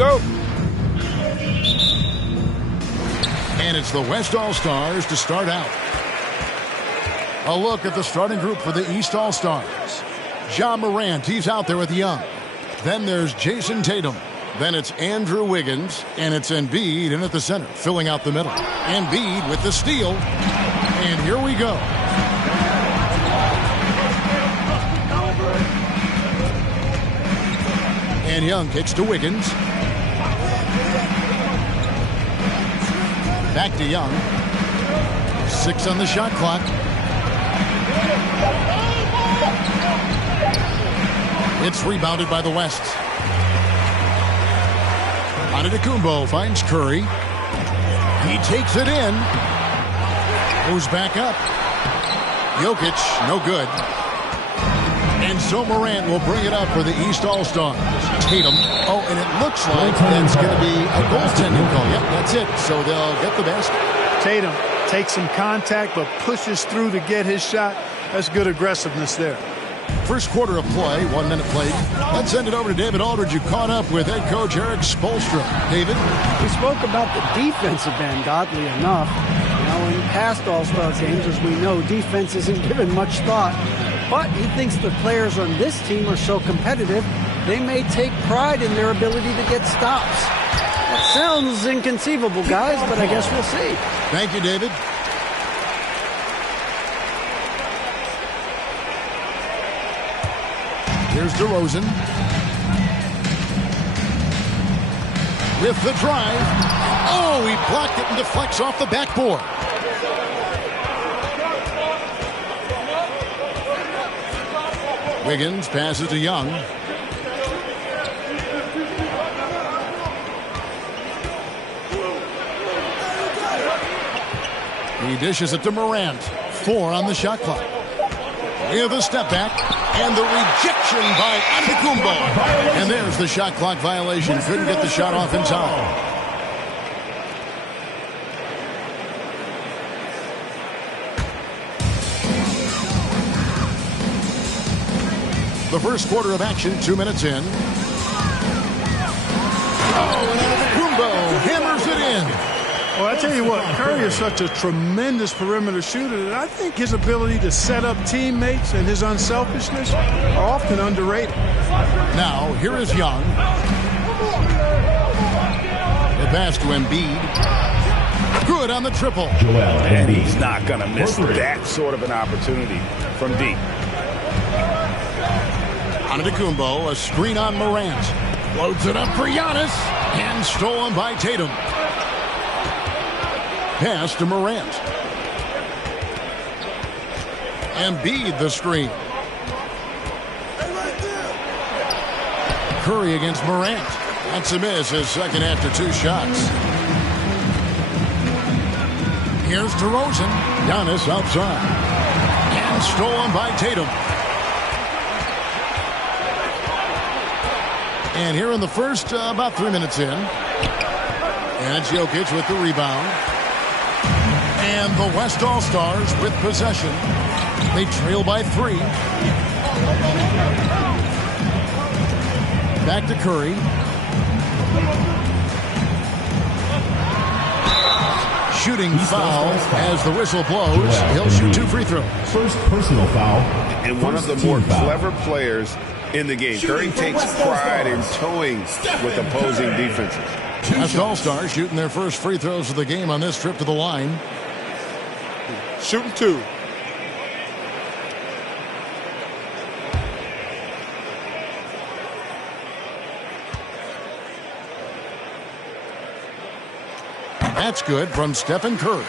go. And it's the West All-Stars to start out. A look at the starting group for the East All-Stars. Ja Morant, he's out there with Young. Then there's Jason Tatum. Then it's Andrew Wiggins. And it's Embiid in at the center, filling out the middle. Embiid with the steal. And here we go. And Young kicks to Wiggins. Back to Young. 6 on the shot clock. It's rebounded by the West. Antetokounmpo finds Curry. He takes it in. Goes back up. Jokic, no good. And so Morant will bring it up for the East All-Stars. Tatum. Oh, and it looks like that's going to be a goaltending call. Yep, that's it. So they'll get the basket. Tatum takes some contact but pushes through to get his shot. That's good aggressiveness there. First quarter of play, 1 minute played. Let's send it over to David Aldridge, who caught up with head coach Eric Spoelstra. David? We spoke about the defensive end, oddly enough. In past All-Star games, as we know, defense isn't given much thought. But he thinks the players on this team are so competitive, they may take pride in their ability to get stops. That sounds inconceivable, guys, but I guess we'll see. Thank you, David. Here's DeRozan. With the drive. Oh, he blocked it and deflects off the backboard. Wiggins passes to Young. He dishes it to Morant. 4 on the shot clock. With a step back. And the rejection by Antetokounmpo. And there's the shot clock violation. Couldn't get the shot off in time. The first quarter of action, 2 minutes in. Oh, and Antetokounmpo hammers it in. Well, I tell you what, Curry is such a tremendous perimeter shooter that I think his ability to set up teammates and his unselfishness are often underrated. Now, here is Young. The pass to Embiid. Good on the triple. And he's not going to miss that sort of an opportunity from deep. Antetokounmpo, a screen on Morant. Loads it up for Giannis. And stolen by Tatum. Pass to Morant. Embiid the screen. Curry against Morant. That's a miss, his second after 2 shots. Here's DeRozan. Giannis outside. And stolen by Tatum. And here in the first, about 3 minutes in. And it's Jokic with the rebound. And the West All-Stars with possession. They trail by 3. Back to Curry. Shooting foul as the whistle blows. He'll shoot 2 free throws. First personal foul. And one of the more clever players in the game. Curry takes pride in toying with opposing defenses. West All-Stars shooting their first free throws of the game on this trip to the line. Shooting 2. That's good from Stephen Curry.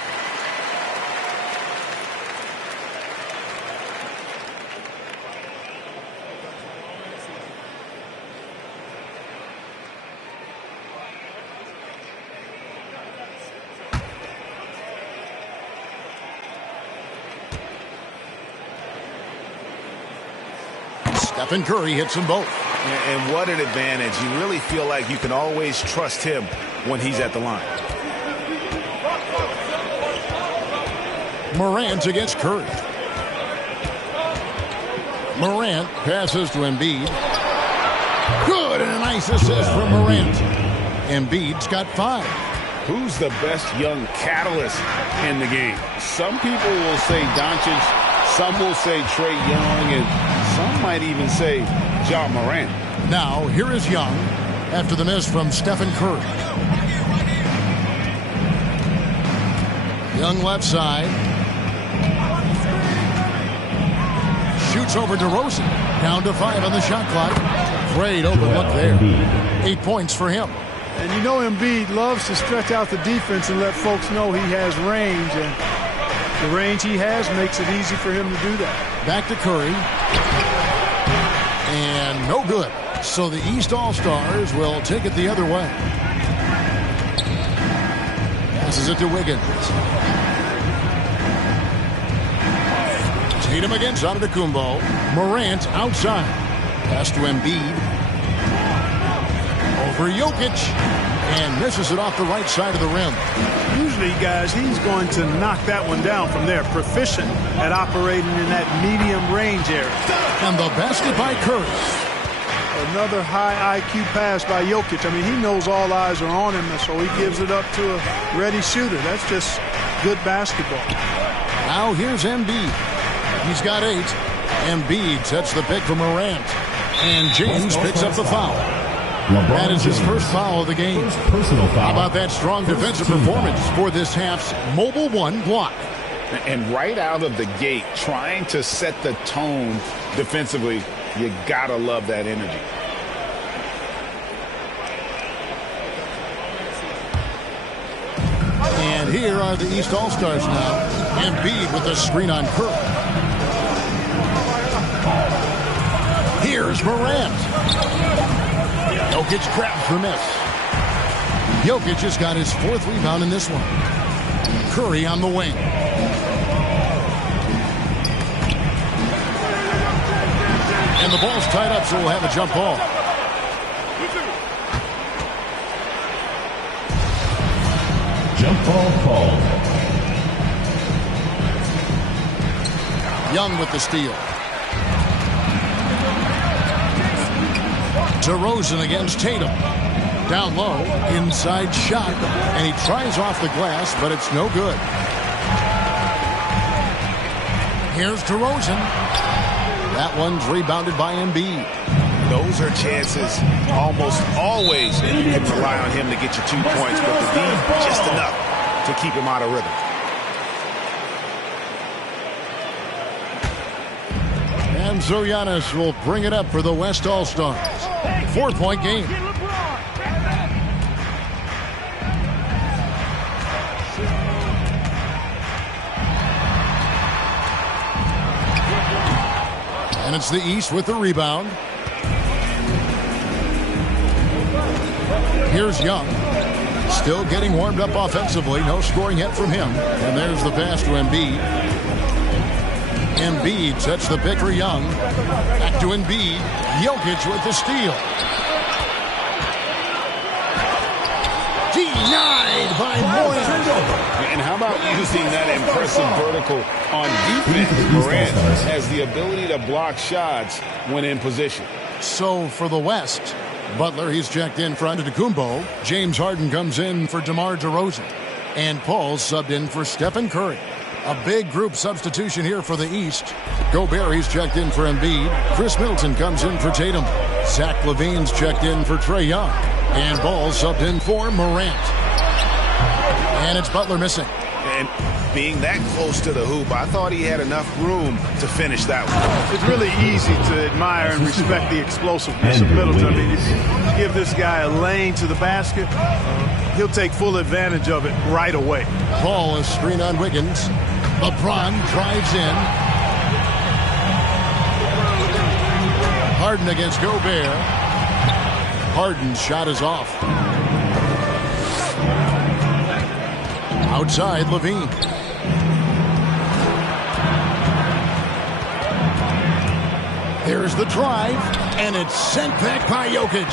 Stephen Curry hits them both. And what an advantage. You really feel like you can always trust him when he's at the line. Morant against Curry. Morant passes to Embiid. Good, and a nice Nice assist from Morant. Embiid's got 5. Who's the best young catalyst in the game? Some people will say Doncic, some will say Trae Young, and some might even say Ja Morant. Now, here is Young after the miss from Stephen Curry. Young left side. Shoots over DeRozan. Down to 5 on the shot clock. Great overlook there. 8 points for him. And you know Embiid loves to stretch out the defense and let folks know he has range. And the range he has makes it easy for him to do that. Back to Curry. And no good. So the East All-Stars will take it the other way. Passes it to Wiggins. Tatum against Antetokounmpo. Morant outside. Pass to Embiid. Over Jokic. And misses it off the right side of the rim. Usually, guys, he's going to knock that one down from there. Proficient at operating in that medium range area. And the basket by Curry. Another high IQ pass by Jokic. I mean, he knows all eyes are on him, so he gives it up to a ready shooter. That's just good basketball. Now here's Embiid. He's got 8. Embiid sets the pick for Morant. And James picks up the foul. That is his first foul of the game. How about that strong defensive performance for this half's Mobile One block? And right out of the gate, trying to set the tone defensively, you gotta love that energy. And here are the East All-Stars now. Embiid with a screen on Curry. Here's Morant. Jokic grabs the miss. Jokic has got his 4th rebound in this one. Curry on the wing. And the ball's tied up, so we'll have a jump ball. Jump ball called. Young with the steal. DeRozan against Tatum. Down low, inside shot, and he tries off the glass, but it's no good. Here's DeRozan. That one's rebounded by Embiid. Those are chances almost always, and you can rely on him to get you 2 points, but the D just enough to keep him out of rhythm. And so Giannis will bring it up for the West All-Stars. 4-point game. And it's the East with the rebound. Here's Young. Still getting warmed up offensively. No scoring yet from him. And there's the pass to Embiid. Embiid sets the pick for Young. Back to Embiid. Jokic with the steal. Denied by Morant. And how about using that impressive vertical on defense? Morant has the ability to block shots when in position. So for the West, Butler, he's checked in for Antetokounmpo. James Harden comes in for DeMar DeRozan. And Paul subbed in for Stephen Curry. A big group substitution here for the East. Gobert, he's checked in for Embiid. Chris Middleton comes in for Tatum. Zach LaVine's checked in for Trae Young. And Ball subbed in for Morant. And it's Butler missing. And being that close to the hoop, I thought he had enough room to finish that one. It's really easy to admire and respect the explosiveness of Middleton. I mean, if you give this guy a lane to the basket, he'll take full advantage of it right away. Ball is screen on Wiggins. LeBron drives in. Harden against Gobert. Harden's shot is off. Outside, LaVine. There's the drive, and it's sent back by Jokic.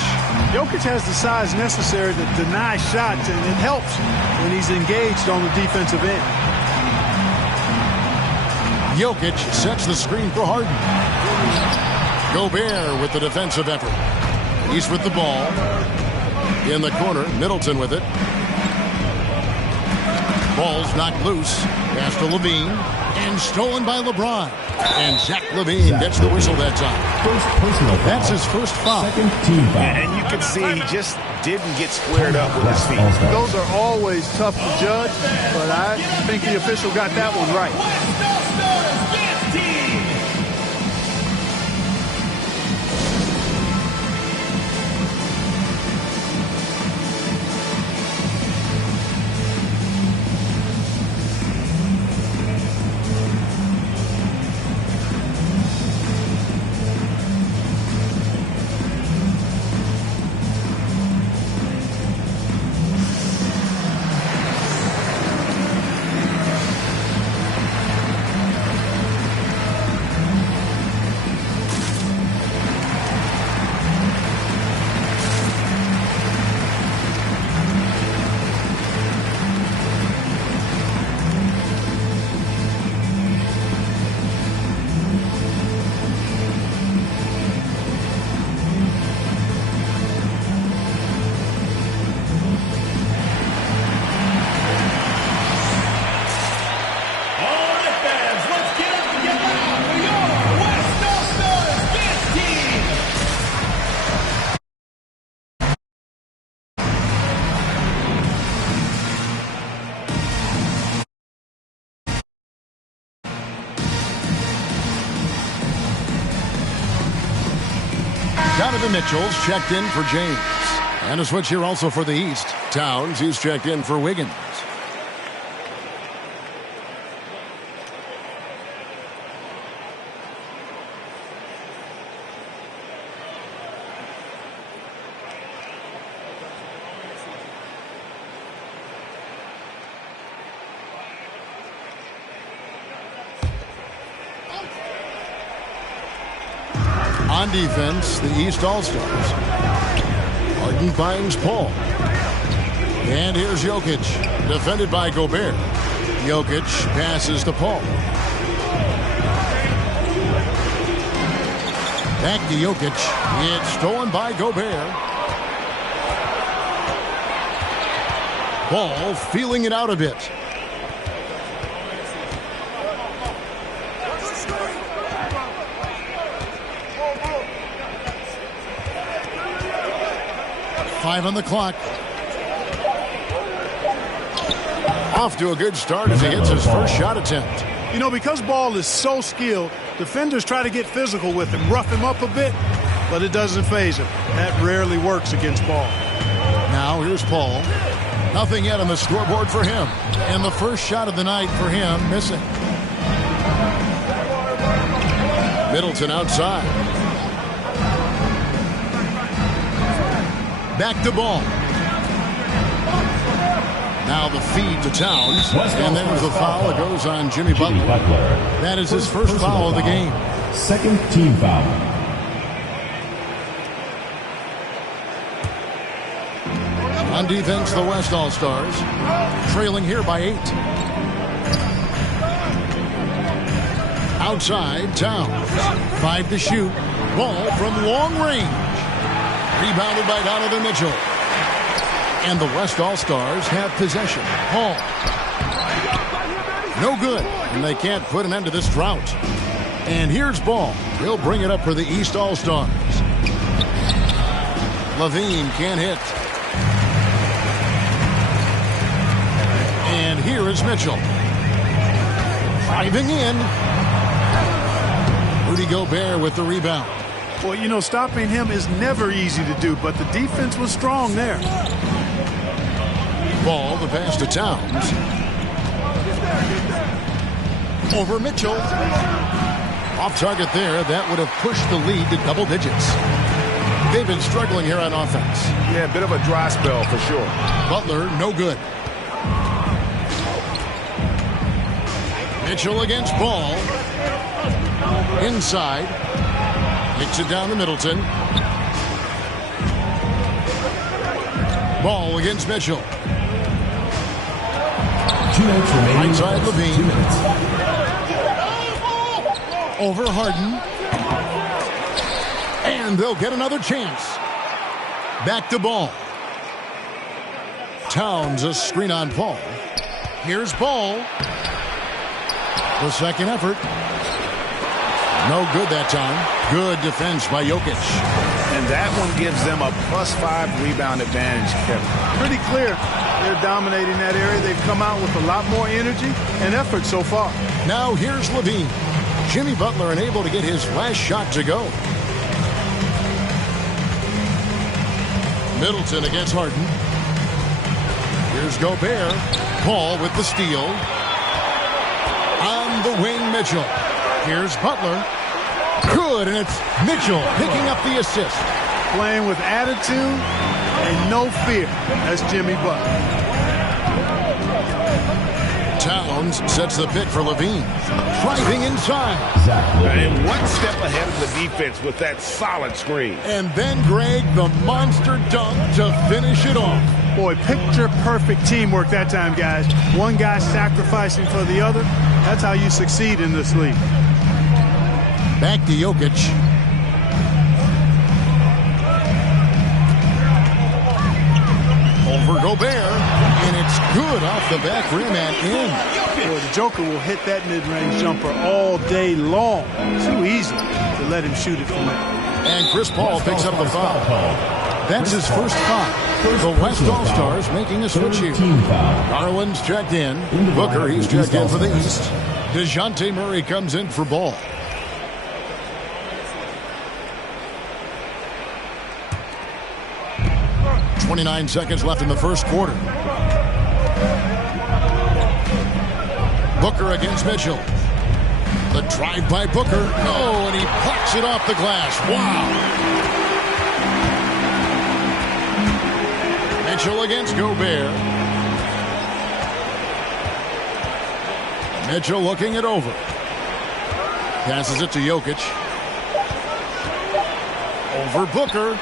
Jokic has the size necessary to deny shots, and it helps when he's engaged on the defensive end. Jokic sets the screen for Harden. Gobert with the defensive effort. He's with the ball. In the corner, Middleton with it. Ball's knocked loose. Pass to Levine. And stolen by LeBron. And Zach Levine gets the whistle that time. That's his first foul. Second team foul. And you can see he just didn't get squared up with his feet. Those are always tough to judge, but I think the official got that one right. Donovan Mitchell's checked in for James. And a switch here also for the East. Towns, who's checked in for Wiggins. On defense, the East All-Stars. Harden finds Paul. And here's Jokic, defended by Gobert. Jokic passes to Paul. Back to Jokic. It's stolen by Gobert. Paul feeling it out a bit. Five on the clock. Off to a good start as he hits his first shot attempt. You know, because Ball is so skilled, defenders try to get physical with him, rough him up a bit, but it doesn't faze him. That rarely works against Ball. Now here's Paul. Nothing yet on the scoreboard for him. And the first shot of the night for him missing. Middleton outside. Back to Ball. Now the feed to Towns. And there's the foul that goes on Jimmy Butler. That is his first foul of the game. Second team foul. On defense, the West All-Stars. Trailing here by 8. Outside, Towns. 5 to shoot. Ball from long range. Rebounded by Donovan Mitchell. And the West All-Stars have possession. Hall. No good. And they can't put an end to this drought. And here's Ball. He'll bring it up for the East All-Stars. Levine can't hit. And here is Mitchell. Driving in. Rudy Gobert with the rebound. Well, you know, stopping him is never easy to do, but the defense was strong there. Ball, the pass to Towns. Over Mitchell. Off target there. That would have pushed the lead to double digits. They've been struggling here on offense. Yeah, a bit of a dry spell for sure. Butler, no good. Mitchell against Ball. Inside. Kicks it down to Middleton. Ball against Mitchell. 2 minutes remaining. Right side, Levine. 2 minutes. Over Harden. And they'll get another chance. Back to Ball. Towns a screen on Paul. Here's Ball. The second effort. No good that time. Good defense by Jokic. And that one gives them a +5 rebound advantage, Kevin. Pretty clear. They're dominating that area. They've come out with a lot more energy and effort so far. Now here's Levine. Jimmy Butler unable to get his last shot to go. Middleton against Harden. Here's Gobert. Paul with the steal. On the wing, Mitchell. Here's Butler. Good, and it's Mitchell picking up the assist. Playing with attitude and no fear. That's Jimmy Butler. Towns sets the pick for Levine. Driving inside. And one step ahead of the defense with that solid screen. And then Greg, the monster dunk to finish it off. Boy, picture-perfect teamwork that time, guys. One guy sacrificing for the other. That's how you succeed in this league. Back to Jokic. Over Gobert. And it's good off the back rim and in. Boy, the Joker will hit that mid-range jumper all day long. Too easy to let him shoot it from there. And Chris Paul picks up the foul. That's his first foul. The West All-Stars making a switch here. Garland's checked in. Booker, he's checked in for the East. DeJounte Murray comes in for Ball. .29 seconds left in the first quarter. Booker against Mitchell. The drive by Booker. Oh, and he plucks it off the glass. Wow. Mitchell against Gobert. Mitchell looking it over. Passes it to Jokic. Over Booker.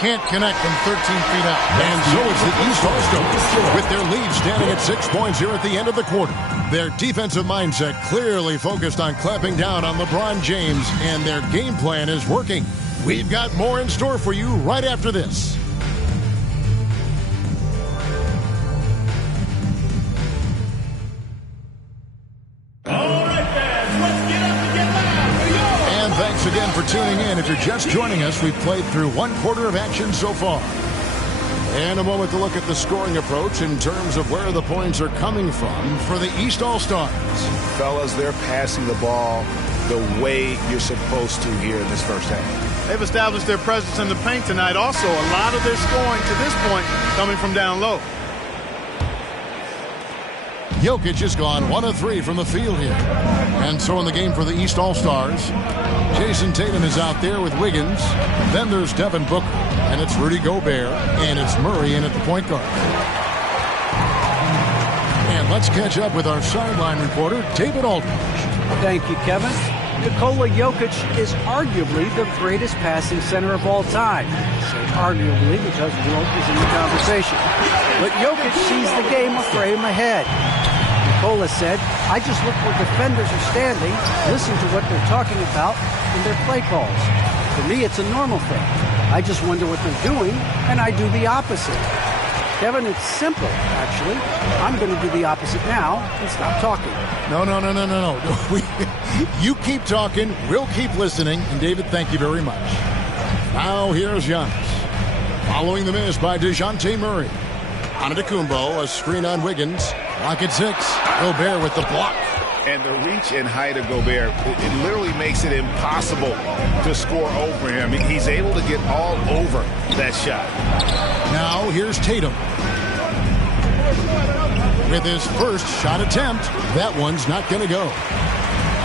Can't connect from 13 feet out. And so it's the East All-Stars with their lead standing at 6 points here at the end of the quarter. Their defensive mindset clearly focused on clamping down on LeBron James, and their game plan is working. We've got more in store for you right after this. Thanks again for tuning in. If you're just joining us, we've played through one quarter of action so far. And a moment to look at the scoring approach in terms of where the points are coming from for the East All-Stars. Fellas, they're passing the ball the way you're supposed to here in this first half. They've established their presence in the paint tonight. Also, a lot of their scoring to this point coming from down low. Jokic has gone 1 of 3 from the field here. And so in the game for the East All-Stars, Jason Tatum is out there with Wiggins. Then there's Devin Booker. And it's Rudy Gobert. And it's Murray in at the point guard. And let's catch up with our sideline reporter, David Aldridge. Thank you, Kevin. Nikola Jokic is arguably the greatest passing center of all time. I say arguably because Wilt is in the conversation. But Jokic sees the game a frame ahead. Nikola said, I just look where defenders are standing, listen to what they're talking about in their play calls. For me, it's a normal thing. I just wonder what they're doing, and I do the opposite. Kevin, it's simple, actually. I'm going to do the opposite now and stop talking. No. You keep talking, we'll keep listening, and David, thank you very much. Now here's Giannis. Following the miss by DeJounte Murray. Antetokounmpo, a screen on Wiggins. Block at 6. Gobert with the block. And the reach and height of Gobert, it literally makes it impossible to score over him. He's able to get all over that shot. Now here's Tatum. With his first shot attempt, that one's not going to go.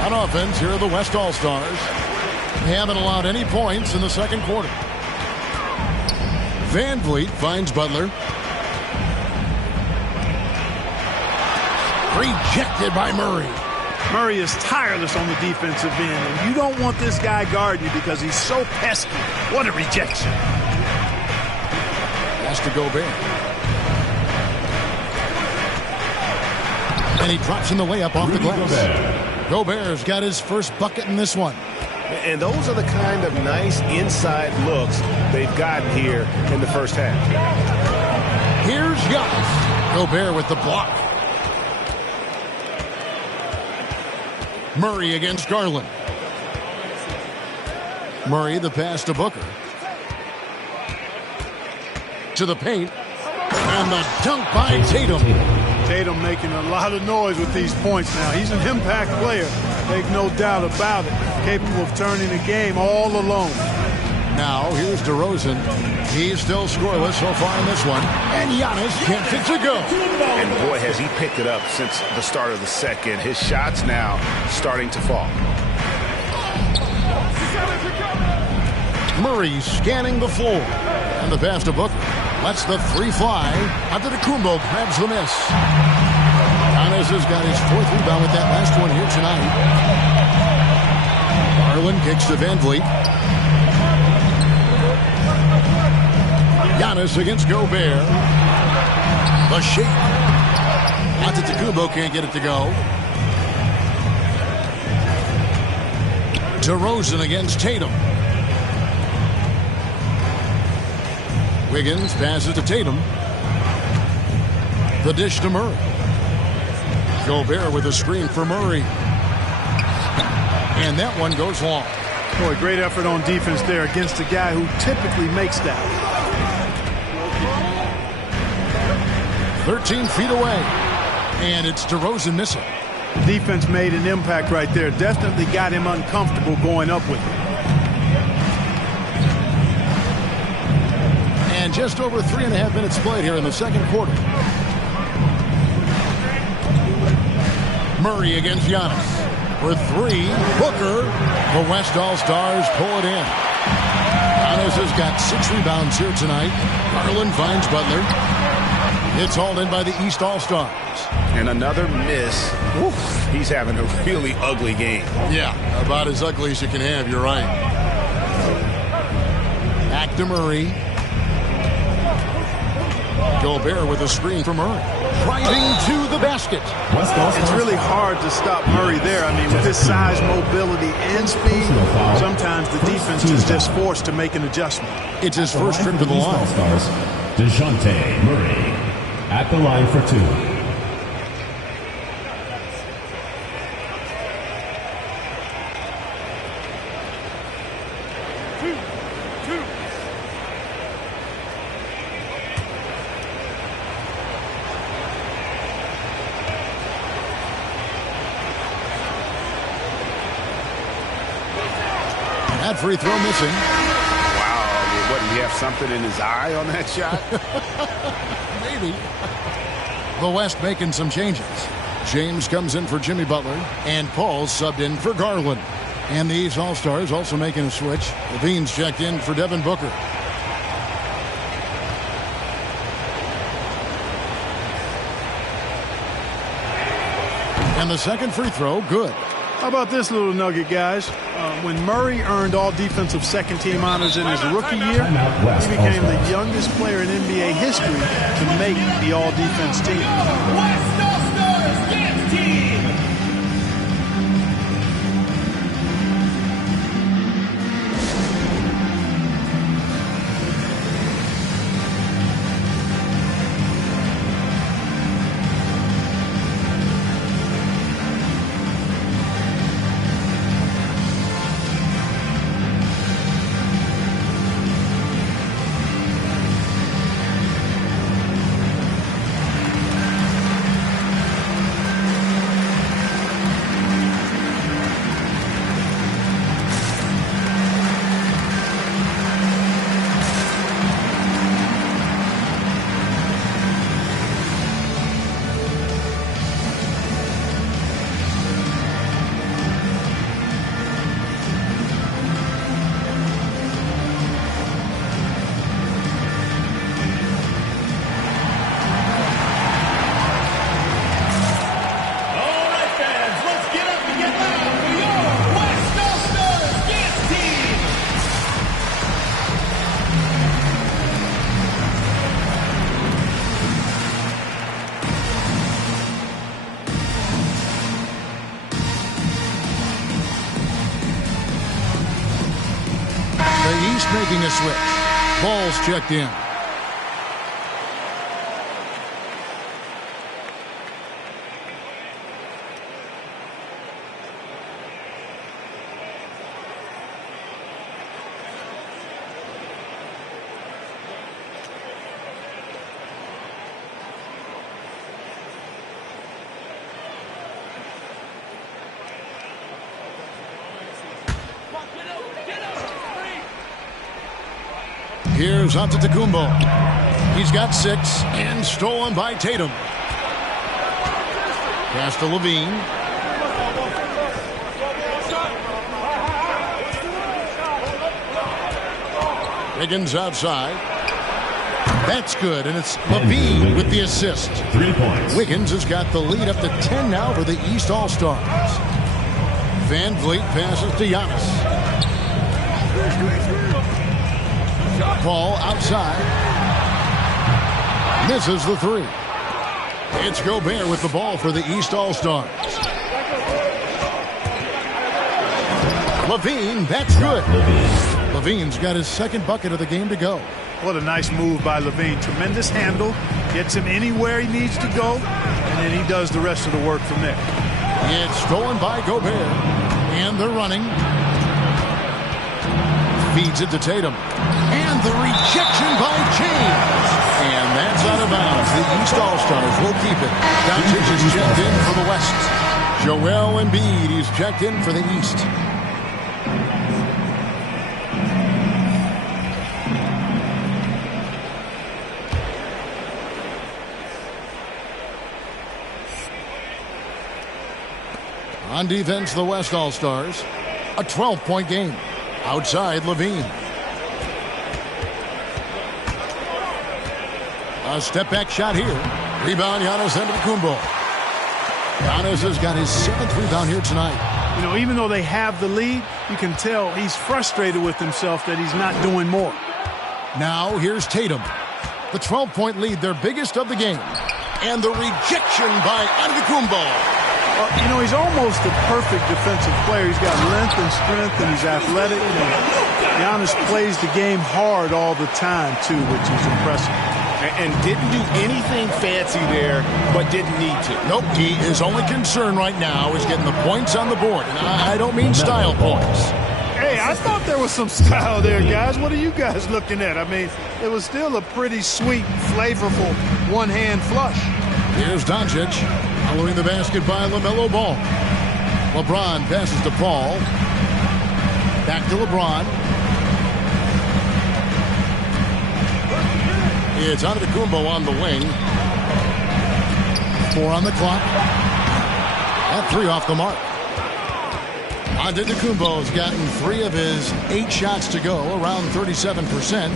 On offense, here are the West All-Stars. They haven't allowed any points in the second quarter. Van Vliet finds Butler. Rejected by Murray. Murray is tireless on the defensive end, and you don't want this guy guarding you because he's so pesky. What a rejection. Pass to Gobert. And he drops in the layup off the glass. Gobert's got his first bucket in this one. And those are the kind of nice inside looks they've gotten here in the first half. Here's Giannis. Gobert with the block. Murray against Garland. Murray, the pass to Booker. To the paint. And the dunk by Tatum. Tatum making a lot of noise with these points now. He's an impact player. Make no doubt about it. Capable of turning the game all alone. Now, here's DeRozan. He's still scoreless so far in this one. And Giannis gets it to go. And boy, has he picked it up since the start of the second. His shots now starting to fall. Murray scanning the floor. And the pass to Booker. Lets the three fly. Antetokounmpo grabs the miss. Giannis has got his fourth rebound with that last one here tonight. Garland kicks to Van Vliet. Giannis against Gobert. The shake. Antetokounmpo can't get it to go. DeRozan against Tatum. Wiggins passes to Tatum. The dish to Murray. Gobert with a screen for Murray. And that one goes long. Boy, great effort on defense there against a guy who typically makes that. 13 feet away. And it's DeRozan missing. The defense made an impact right there. Definitely got him uncomfortable going up with it. And just over 3.5 minutes played here in the second quarter. Murray against Giannis. For three, Booker. The West All-Stars pull it in. Giannis has got 6 rebounds here tonight. Garland finds Butler. It's hauled in by the East All-Stars. And another miss. Oof, he's having a really ugly game. Yeah, about as ugly as you can have, you're right. Back to Murray. Gobert with a screen for Murray. Driving to the basket. It's really hard to stop Murray there. I mean, with his size, mobility, and speed, sometimes the defense is just forced to make an adjustment. It's his first trip to the line. All-Stars, DeJounte Murray at the line for 2. That free throw missing. Wow, what, did he have something in his eye on that shot? Maybe. The West making some changes. James comes in for Jimmy Butler, and Paul subbed in for Garland. And the East All-Stars also making a switch. Levine's checked in for Devin Booker. And the second free throw, good. How about this little nugget, guys? When Murray earned all defensive second-team honors in his rookie year, he became the youngest player in NBA history to make the all-defense team. West All-Stars, dance team! making a switch. Ball's checked in. Here's Antetokounmpo. He's got 6 and stolen by Tatum. Pass to Levine. Wiggins outside. That's good, and it's Levine with the assist. 3 points. Wiggins has got the lead up to 10 now for the East All-Stars. Van Vliet passes to Giannis. Ball outside. Misses the 3. It's Gobert with the ball for the East All-Stars. Levine, that's good. Levine's got his second bucket of the game to go. What a nice move by Levine. Tremendous handle. Gets him anywhere he needs to go, and then he does the rest of the work from there. It's stolen by Gobert, and they're running. Feeds it to Tatum. And the rejection by James. And that's out of bounds. The East All-Stars will keep it. Doncic is checked in for the West. Joel Embiid is checked in for the East. On defense, the West All-Stars. A 12-point game. Outside, Levine. A step-back shot here. Rebound, Giannis Antetokounmpo. Giannis has got his 7th rebound here tonight. You know, even though they have the lead, you can tell he's frustrated with himself that he's not doing more. Now, here's Tatum. The 12-point lead, their biggest of the game. And the rejection by Antetokounmpo. You know, he's almost the perfect defensive player. He's got length and strength, and he's athletic. And Giannis plays the game hard all the time, too, which is impressive. And didn't do anything fancy there, but didn't need to. Nope, his only concern right now is getting the points on the board. And I don't mean style points. Hey, I thought there was some style there, guys. What are you guys looking at? I mean, it was still a pretty sweet, flavorful one-hand flush. Here's Doncic. Following the basket by LaMelo Ball. LeBron passes to Paul. Back to LeBron. It's Antetokounmpo on the wing. 4 on the clock. That 3 off the mark. Antetokounmpo's gotten 3 of his 8 shots to go, around 37%.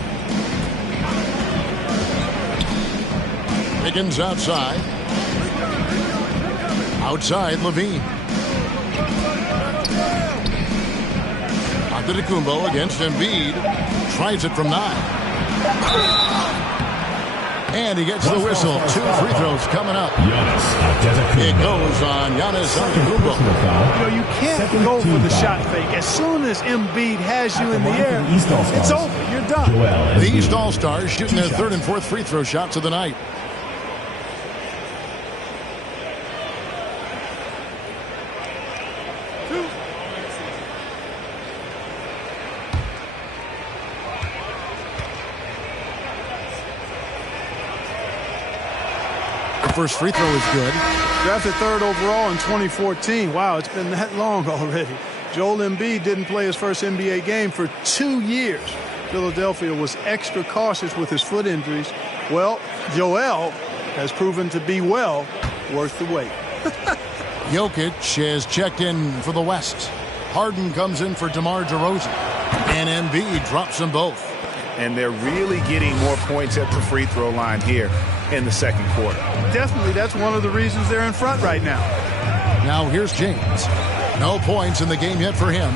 Wiggins outside. Outside, Levine. Antetokounmpo against Embiid. Tries it from 9. And he gets the whistle. 2 free throws coming up. It goes on Giannis Antetokounmpo. You know, you can't go for the shot fake. As soon as Embiid has you in the air, it's over. You're done. The East All-Stars shooting their 3rd and 4th free throw shots of the night. First free throw is good. Drafted 3rd overall in 2014. Wow, it's been that long already. Joel Embiid didn't play his first NBA game for 2 years. Philadelphia was extra cautious with his foot injuries. Well, Joel has proven to be well worth the wait. Jokic has checked in for the West. Harden comes in for DeMar DeRozan. And Embiid drops them both. And they're really getting more points at the free throw line here in the second quarter. Definitely, that's one of the reasons they're in front right now. Now here's James. No points in the game yet for him.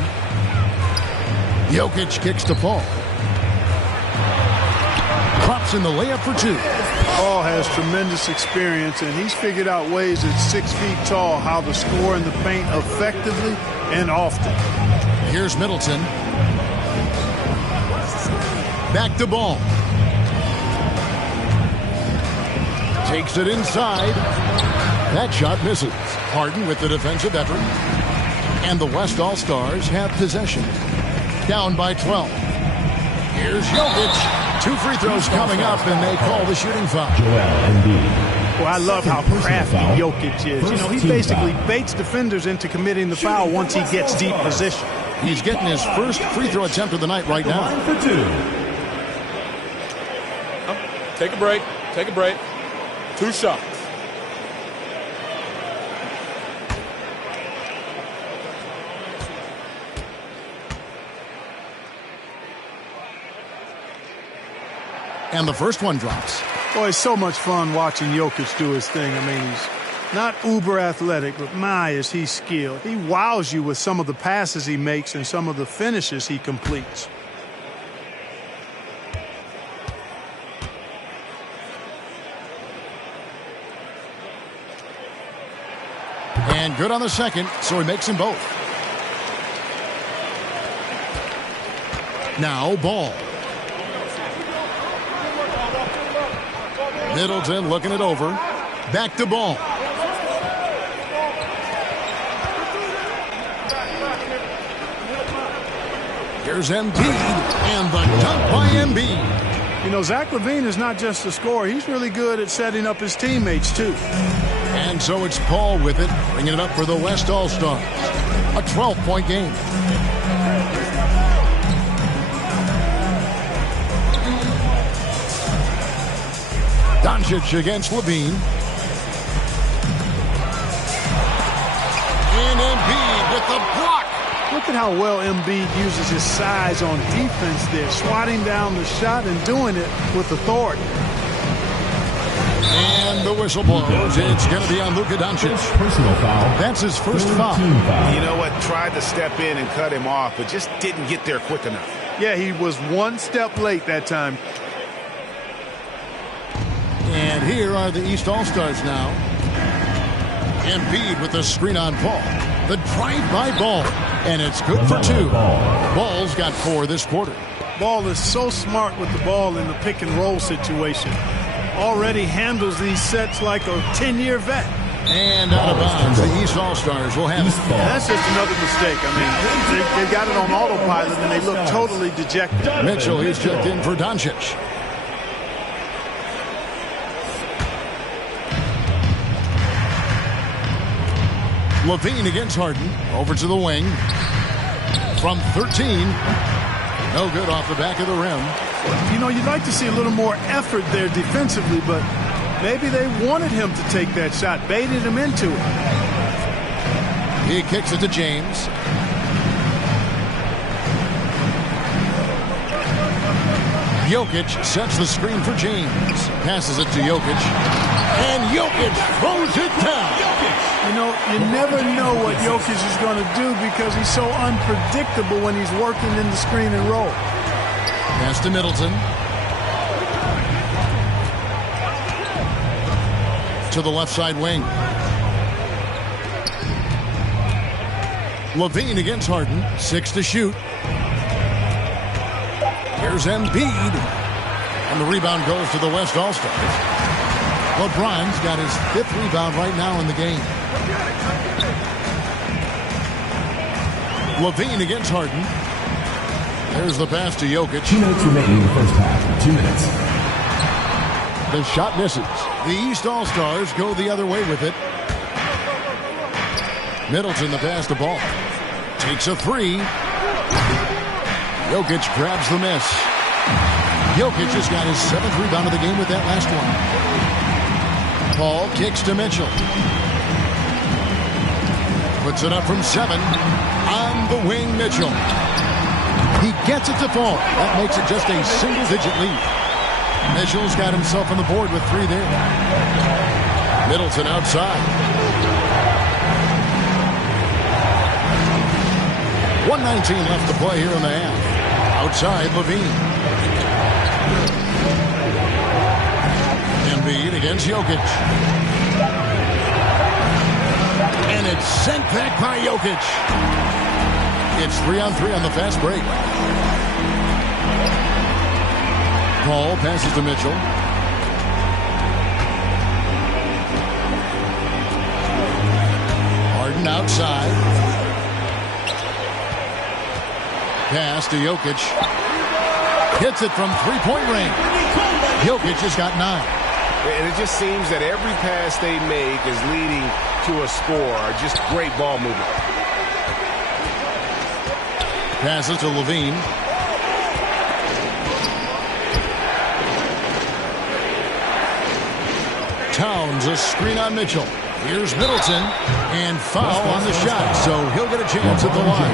Jokic kicks to Paul. Drops in the layup for 2. Paul has tremendous experience, and he's figured out ways at 6 feet tall how to score in the paint effectively and often. Here's Middleton. Back to Ball. Takes it inside. That shot misses. Harden with the defensive effort. And the West All-Stars have possession. Down by 12. Here's Jokic. 2 free throws coming up, and they call the shooting foul. Joel Embiid. Well, I love how crafty foul. Jokic is. You know, he basically baits defenders into committing the foul once he gets deep position. He's getting his first free throw attempt of the night right now. Line for 2. Take a break. Take a break. 2 shots. And the first one drops. Boy, it's so much fun watching Jokic do his thing. I mean, he's not uber athletic, but my, is he skilled. He wows you with some of the passes he makes and some of the finishes he completes. And good on the second, so he makes them both. Now Ball. Middleton looking it over. Back to Ball. Here's Embiid, and the dunk by Embiid. You know, Zach LaVine is not just a scorer. He's really good at setting up his teammates, too. And so it's Paul with it, bringing it up for the West All-Stars. A 12-point game. Doncic against LaVine. And Embiid with the block. Look at how well Embiid uses his size on defense there, swatting down the shot and doing it with authority. And the whistle blows. It's going to be on Luka Doncic. Personal foul. That's his first foul. You know what? Tried to step in and cut him off, but just didn't get there quick enough. Yeah, he was one step late that time. And here are the East All-Stars now. Embiid with the screen on Paul. The drive-by Ball. And it's good for 2. Ball's got 4 this quarter. Ball is so smart with the ball in the pick-and-roll situation. Already handles these sets like a 10-year vet. And out of bounds, the East All-Stars will have it. And that's just another mistake. I mean, they've got it on autopilot, and they look totally dejected. Mitchell, he's checked in for Doncic. LaVine against Harden. Over to the wing. From 13. No good off the back of the rim. You know, you'd like to see a little more effort there defensively, but maybe they wanted him to take that shot, baited him into it. He kicks it to James. Jokic sets the screen for James. Passes it to Jokic. And Jokic throws it down. You know, you never know what Jokic is going to do because he's so unpredictable when he's working in the screen and roll. Pass to Middleton. To the left side wing. LaVine against Harden. 6 to shoot. Here's Embiid. And the rebound goes to the West All-Stars. LeBron's got his 5th rebound right now in the game. LaVine against Harden. There's the pass to Jokic. 2 minutes remaining in the first half. 2 minutes. The shot misses. The East All-Stars go the other way with it. Middleton the pass to Ball. Takes a 3. Jokic grabs the miss. Jokic just got his 7th rebound of the game with that last one. Paul kicks to Mitchell. Puts it up from 7. On the wing, Mitchell. He gets it to fall. That makes it just a single-digit lead. Mitchell's got himself on the board with 3 there. Middleton outside. 1:19 left to play here in the half. Outside, LaVine. Embiid against Jokic. And it's sent back by Jokic. It's 3-on-3 on the fast break. Paul passes to Mitchell. Harden outside. Pass to Jokic. Hits it from three-point range. Jokic has got 9. And it just seems that every pass they make is leading to a score. Just great ball movement. Passes to Levine. Towns, a screen on Mitchell. Here's Middleton, and foul on the shot, so he'll get a chance at the line.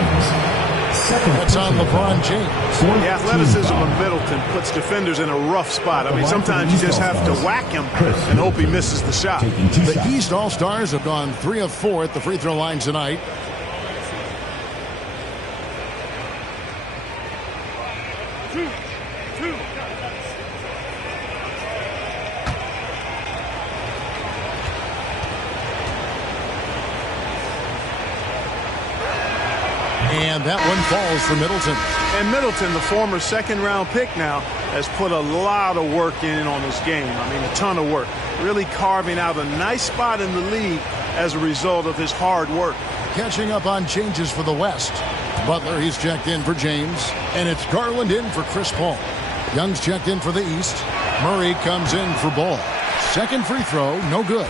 That's on LeBron James. The athleticism of Middleton puts defenders in a rough spot. I mean, sometimes you just have to whack him and hope he misses the shot. The East All-Stars have gone 3 of 4 at the free throw line tonight. And that one falls for Middleton. And Middleton, the former second-round pick now, has put a lot of work in on his game. I mean, a ton of work. Really carving out a nice spot in the league as a result of his hard work. Catching up on changes for the West. Butler, he's checked in for James. And it's Garland in for Chris Paul. Young's checked in for the East. Murray comes in for Ball. Second free throw, no good.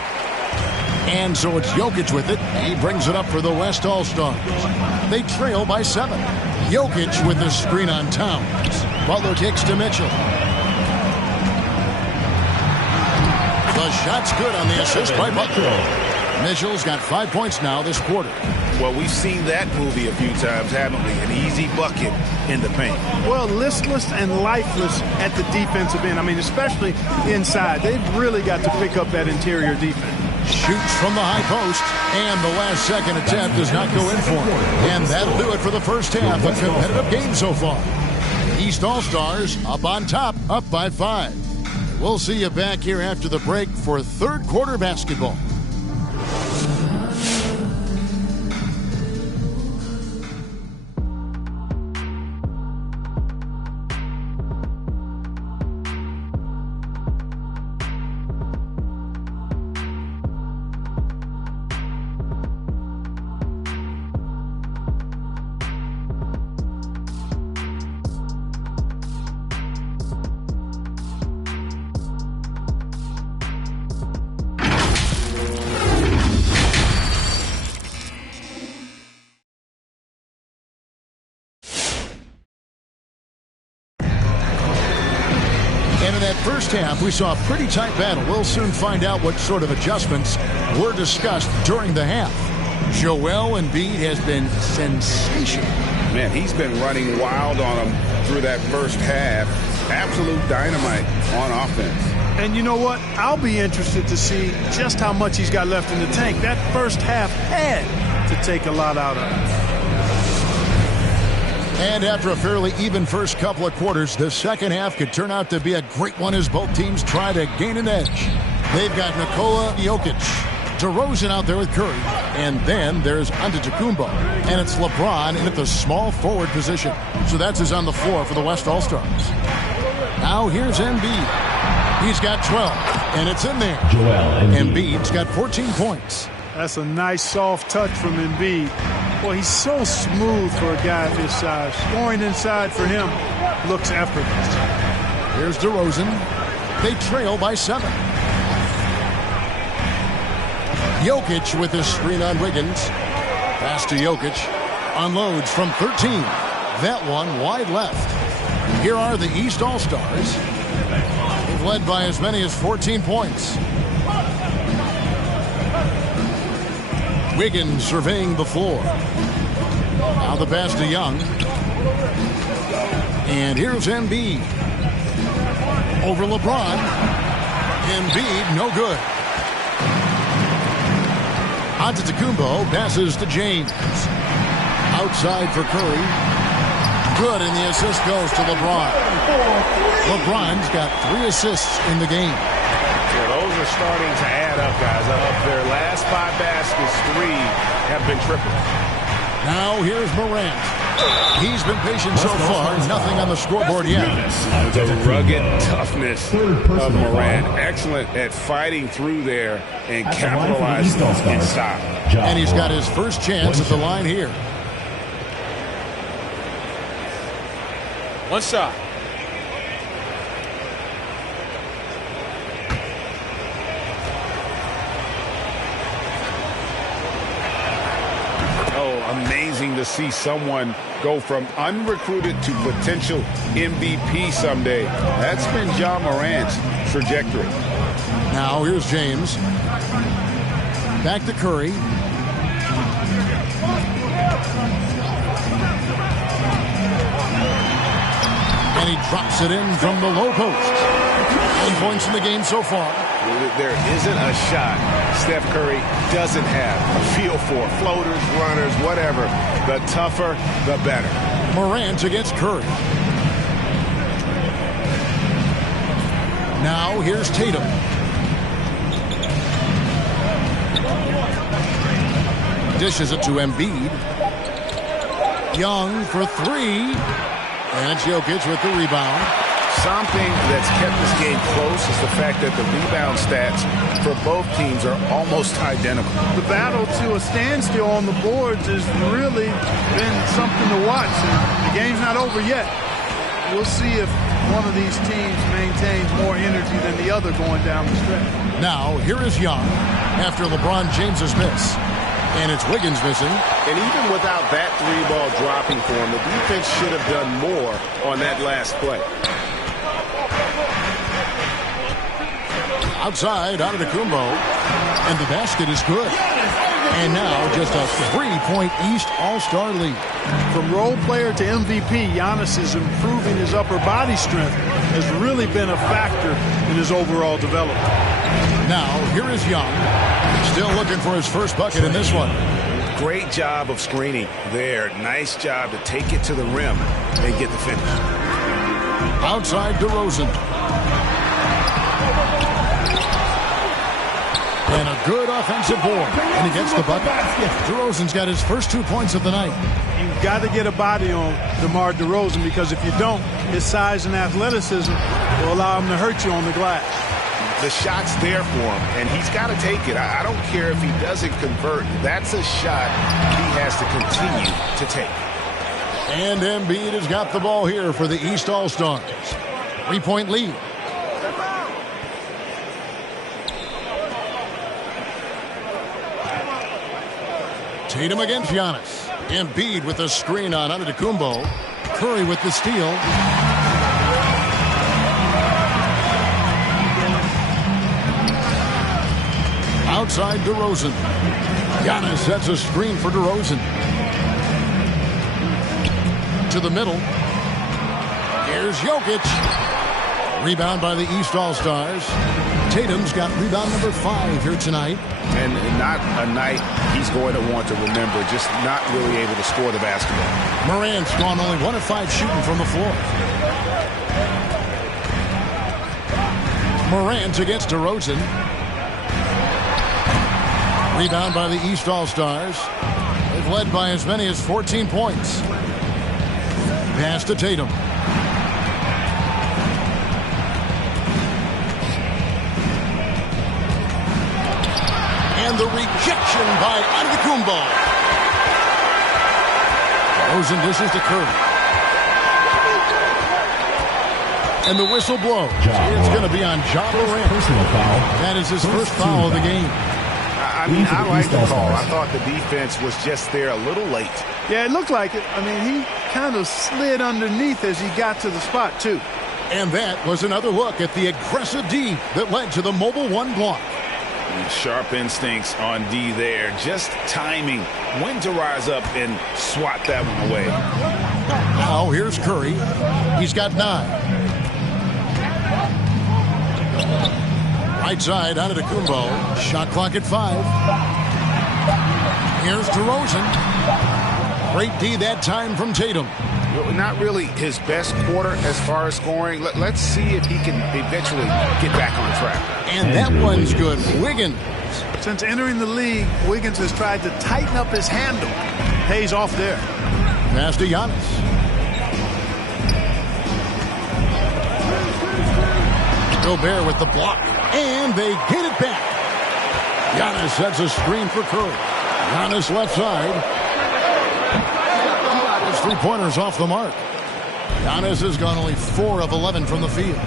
And so it's Jokic with it. He brings it up for the West All-Stars. They trail by 7. Jokic with the screen on Towns. Butler kicks to Mitchell. The shot's good on the assist by Butler. Mitchell's got 5 points now this quarter. Well, we've seen that movie a few times, haven't we? An easy bucket in the paint. Well, listless and lifeless at the defensive end. I mean, especially inside. They've really got to pick up that interior defense. Shoots from the high post, and the last second attempt does not go in for him. And that'll do it for the first half. A competitive game so far. East All-Stars up on top, up by 5. We'll see you back here after the break for third quarter basketball. First half, we saw a pretty tight battle. We'll soon find out what sort of adjustments were discussed during the half. Joel Embiid has been sensational. Man, he's been running wild on him through that first half. Absolute dynamite on offense. And you know what? I'll be interested to see just how much he's got left in the tank. That first half had to take a lot out of him. And after a fairly even first couple of quarters, the second half could turn out to be a great one as both teams try to gain an edge. They've got Nikola Jokic, DeRozan out there with Curry, and then there's Antetokounmpo, and it's LeBron in at the small forward position. So that's who's on the floor for the West All-Stars. Now here's Embiid. He's got 12, and it's in there. Embiid's got 14 points. That's a nice soft touch from Embiid. Well, he's so smooth for a guy of his size. Scoring inside for him looks effortless. Here's DeRozan. They trail by 7. Jokic with his screen on Wiggins. Pass to Jokic. Unloads from 13. That one wide left. Here are the East All-Stars. They've led by as many as 14 points. Wiggins surveying the floor. Now the pass to Young. And here's Embiid. Over LeBron. Embiid, no good. Antetokounmpo passes to James. Outside for Curry. Good, and the assist goes to LeBron. LeBron's got 3 assists in the game. Yeah, those are starting to add up, guys. Of their last 5 baskets, 3 have been triple. Now here's Morant. He's been patient so far. Nothing on the scoreboard yet. The rugged toughness of Morant. Excellent at fighting through there and capitalizing in style. And he's got his first chance at the line here. One shot. Amazing to see someone go from unrecruited to potential MVP someday. That's been Ja Morant's trajectory. Now here's James. Back to Curry. And he drops it in from the low post. 9 points in the game so far. There isn't a shot Steph Curry doesn't have a feel for. Floaters, runners, whatever. The tougher, the better. Morant against Curry. Now here's Tatum. Dishes it to Embiid. Young for three. And it's Jokic with the rebound. Something that's kept this game close is the fact that the rebound stats for both teams are almost identical. The battle to a standstill on the boards has really been something to watch. And the game's not over yet. We'll see if one of these teams maintains more energy than the other going down the stretch. Now, here is Young after LeBron James's miss. And it's Wiggins missing. And even without that three ball dropping for him, the defense should have done more on that last play. Outside, Antetokounmpo, and the basket is good. And now just a 3-point East All-Star lead. From role player to MVP, Giannis is improving his upper body strength. Has really been a factor in his overall development. Now, here is Young. Still looking for his first bucket in this one. Great job of screening there. Nice job to take it to the rim and get the finish. Outside DeRozan. And a good offensive board. And he gets the bucket. DeRozan's got his first 2 points of the night. You've got to get a body on DeMar DeRozan, because if you don't, his size and athleticism will allow him to hurt you on the glass. The shot's there for him, and he's got to take it. I don't care if he doesn't convert. That's a shot he has to continue to take. And Embiid has got the ball here for the East All-Stars. 3-point lead. Tatum against Giannis. Embiid with a screen on Antetokounmpo. Curry with the steal. Outside DeRozan. Giannis sets a screen for DeRozan. To the middle. Here's Jokic. Rebound by the East All-Stars. Tatum's got rebound number 5 here tonight. And not a night he's going to want to remember, just not really able to score the basketball. Morant's gone only 1 of 5 shooting from the floor. Morant against DeRozan. Rebound by the East All-Stars. They've led by as many as 14 points. Pass to Tatum. And the rejection by Antetokounmpo. DeRozan dishes to Curry. And the whistle blows. It's going to be on Ja Morant. That is his first foul of the game. I mean, I like the call. I thought the defense was just there a little late. Yeah, it looked like it. I mean, he kind of slid underneath as he got to the spot, too. And that was another look at the aggressive D that led to the Mobile One block. Sharp instincts on D there. Just timing when to rise up and swat that one away. Now here's Curry. He's got 9. Right side, Antetokounmpo. Shot clock at 5. Here's DeRozan. Great D that time from Tatum. Not really his best quarter as far as scoring. Let's see if he can eventually get back on track. And that one's good. Wiggins. Since entering the league, Wiggins has tried to tighten up his handle. Pays off there. Pass to Giannis. Gobert with the block. And they get it back. Giannis sets a screen for Curry. Giannis left side. His three-pointers off the mark. Giannis has gone only 4 of 11 from the field.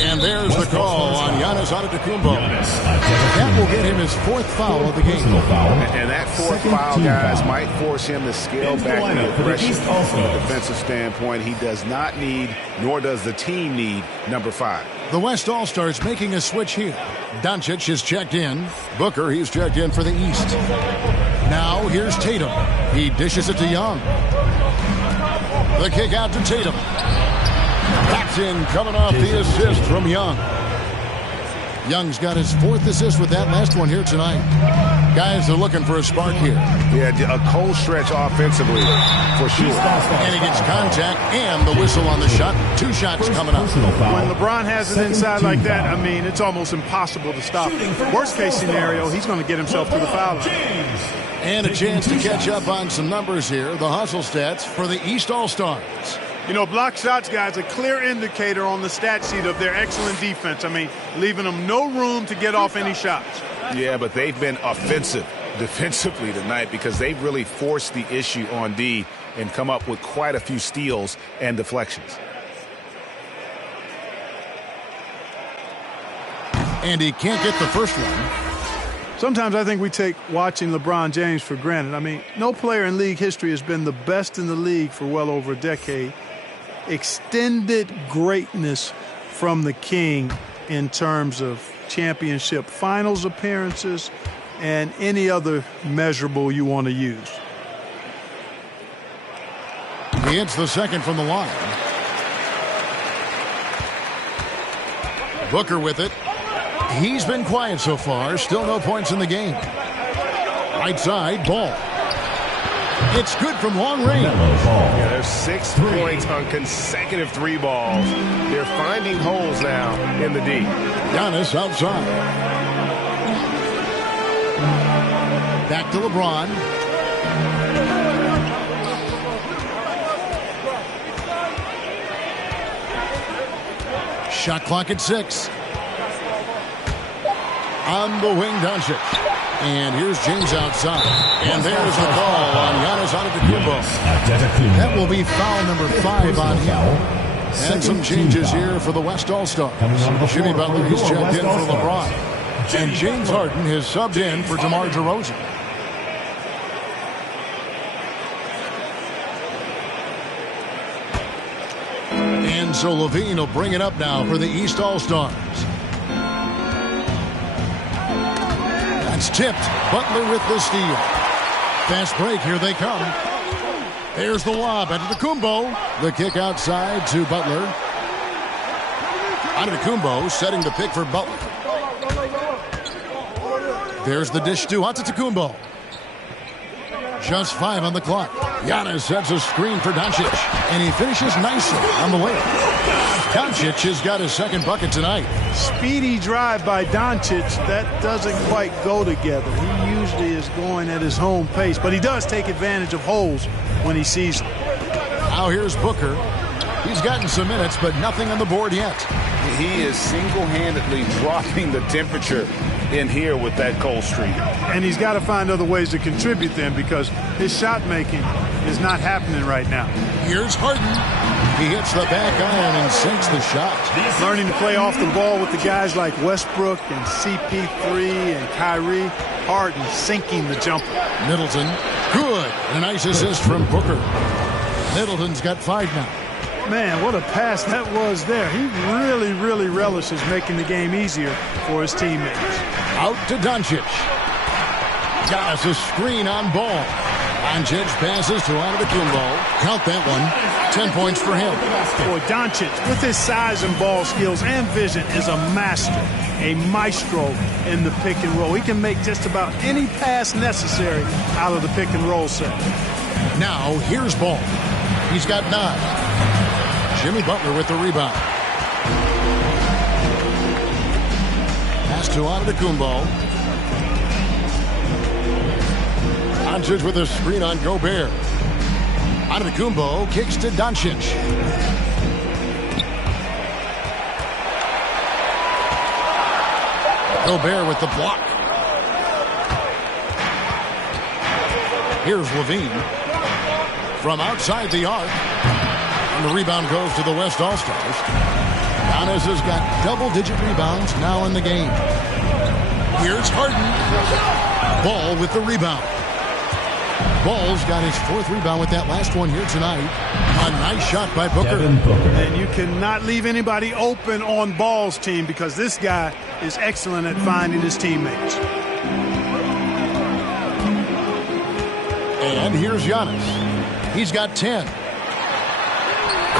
And there's the call on Giannis Antetokounmpo. That will get him his 4th foul of the game. And that 4th foul, guys, might force him to scale back the aggression from a defensive standpoint. He does not need, nor does the team need, number 5. The West All-Stars making a switch here. Doncic is checked in. Booker, he's checked in for the East. Now here's Tatum. He dishes it to Young. The kick out to Tatum. That's in, coming off the assist from Young. Young's got his 4th assist with that last one here tonight. Guys are looking for a spark here. Yeah, a cold stretch offensively, for sure. And he gets contact and the whistle on the shot. 2 shots coming up. When LeBron has it inside like that, I mean, it's almost impossible to stop. Worst case scenario, he's going to get himself to the foul line. And a chance to catch up on some numbers here. The hustle stats for the East All-Stars. You know, block shots, guys, a clear indicator on the stat sheet of their excellent defense. I mean, leaving them no room to get off any shots. Yeah, but they've been offensive defensively tonight because they've really forced the issue on D and come up with quite a few steals and deflections. And he can't get the first one. Sometimes I think we take watching LeBron James for granted. I mean, no player in league history has been the best in the league for well over a decade. Extended greatness from the King in terms of championship finals appearances and any other measurable you want to use. He hits the second from the line. Booker with it. He's been quiet so far. Still no points in the game. Right side, Ball. It's good from long range. Yeah, there's 6 points on consecutive 3 balls. They're finding holes now in the D. Giannis outside. Back to LeBron. Shot clock at 6. On the wing, Doncic. And here's James outside. And there's the call on Giannis Antetokounmpo. That will be foul number 5 on him. And some changes here for the West All-Stars. Jimmy Butler, he's checked in for LeBron. And James Harden has subbed in for DeMar DeRozan. And so Levine will bring it up now for the East All-Stars. That's tipped. Butler with the steal. Fast break. Here they come. There's the lob. Antetokounmpo. The kick outside to Butler. Antetokounmpo setting the pick for Butler. There's the dish to Antetokounmpo. Just 5 on the clock. Giannis sets a screen for Doncic. And he finishes nicely on the way. Doncic has got his 2nd bucket tonight. Speedy drive by Doncic. That doesn't quite go together. He usually is going at his home pace, but he does take advantage of holes when he sees them. Now here's Booker. He's gotten some minutes, but nothing on the board yet. He is single-handedly dropping the temperature in here with that cold streak. And he's got to find other ways to contribute then because his shot making is not happening right now. Here's Harden. He hits the back iron and sinks the shot. Learning to play off the ball with the guys like Westbrook and CP3 and Kyrie. Harden sinking the jumper. Middleton. Good. A nice assist from Booker. Middleton's got 5 now. Man, what a pass that was there. He really, really relishes making the game easier for his teammates. Out to Doncic. Giannis a screen on Ball. Doncic passes to Antetokounmpo. Count that one. 10 points for him. Boy, Doncic, with his size and ball skills and vision, is a master, a maestro in the pick and roll. He can make just about any pass necessary out of the pick and roll set. Now, here's Ball. He's got 9. Jimmy Butler with the rebound. Pass to Antetokounmpo. Doncic with a screen on Gobert. Antetokounmpo kicks to Doncic. Gobert with the block. Here's Levine from outside the arc. And the rebound goes to the West All-Stars. Giannis has got double-digit rebounds now in the game. Here's Harden. Ball with the rebound. Ball's got his 4th rebound with that last one here tonight. A nice shot by Booker. And you cannot leave anybody open on Ball's team because this guy is excellent at finding his teammates. And here's Giannis. He's got 10.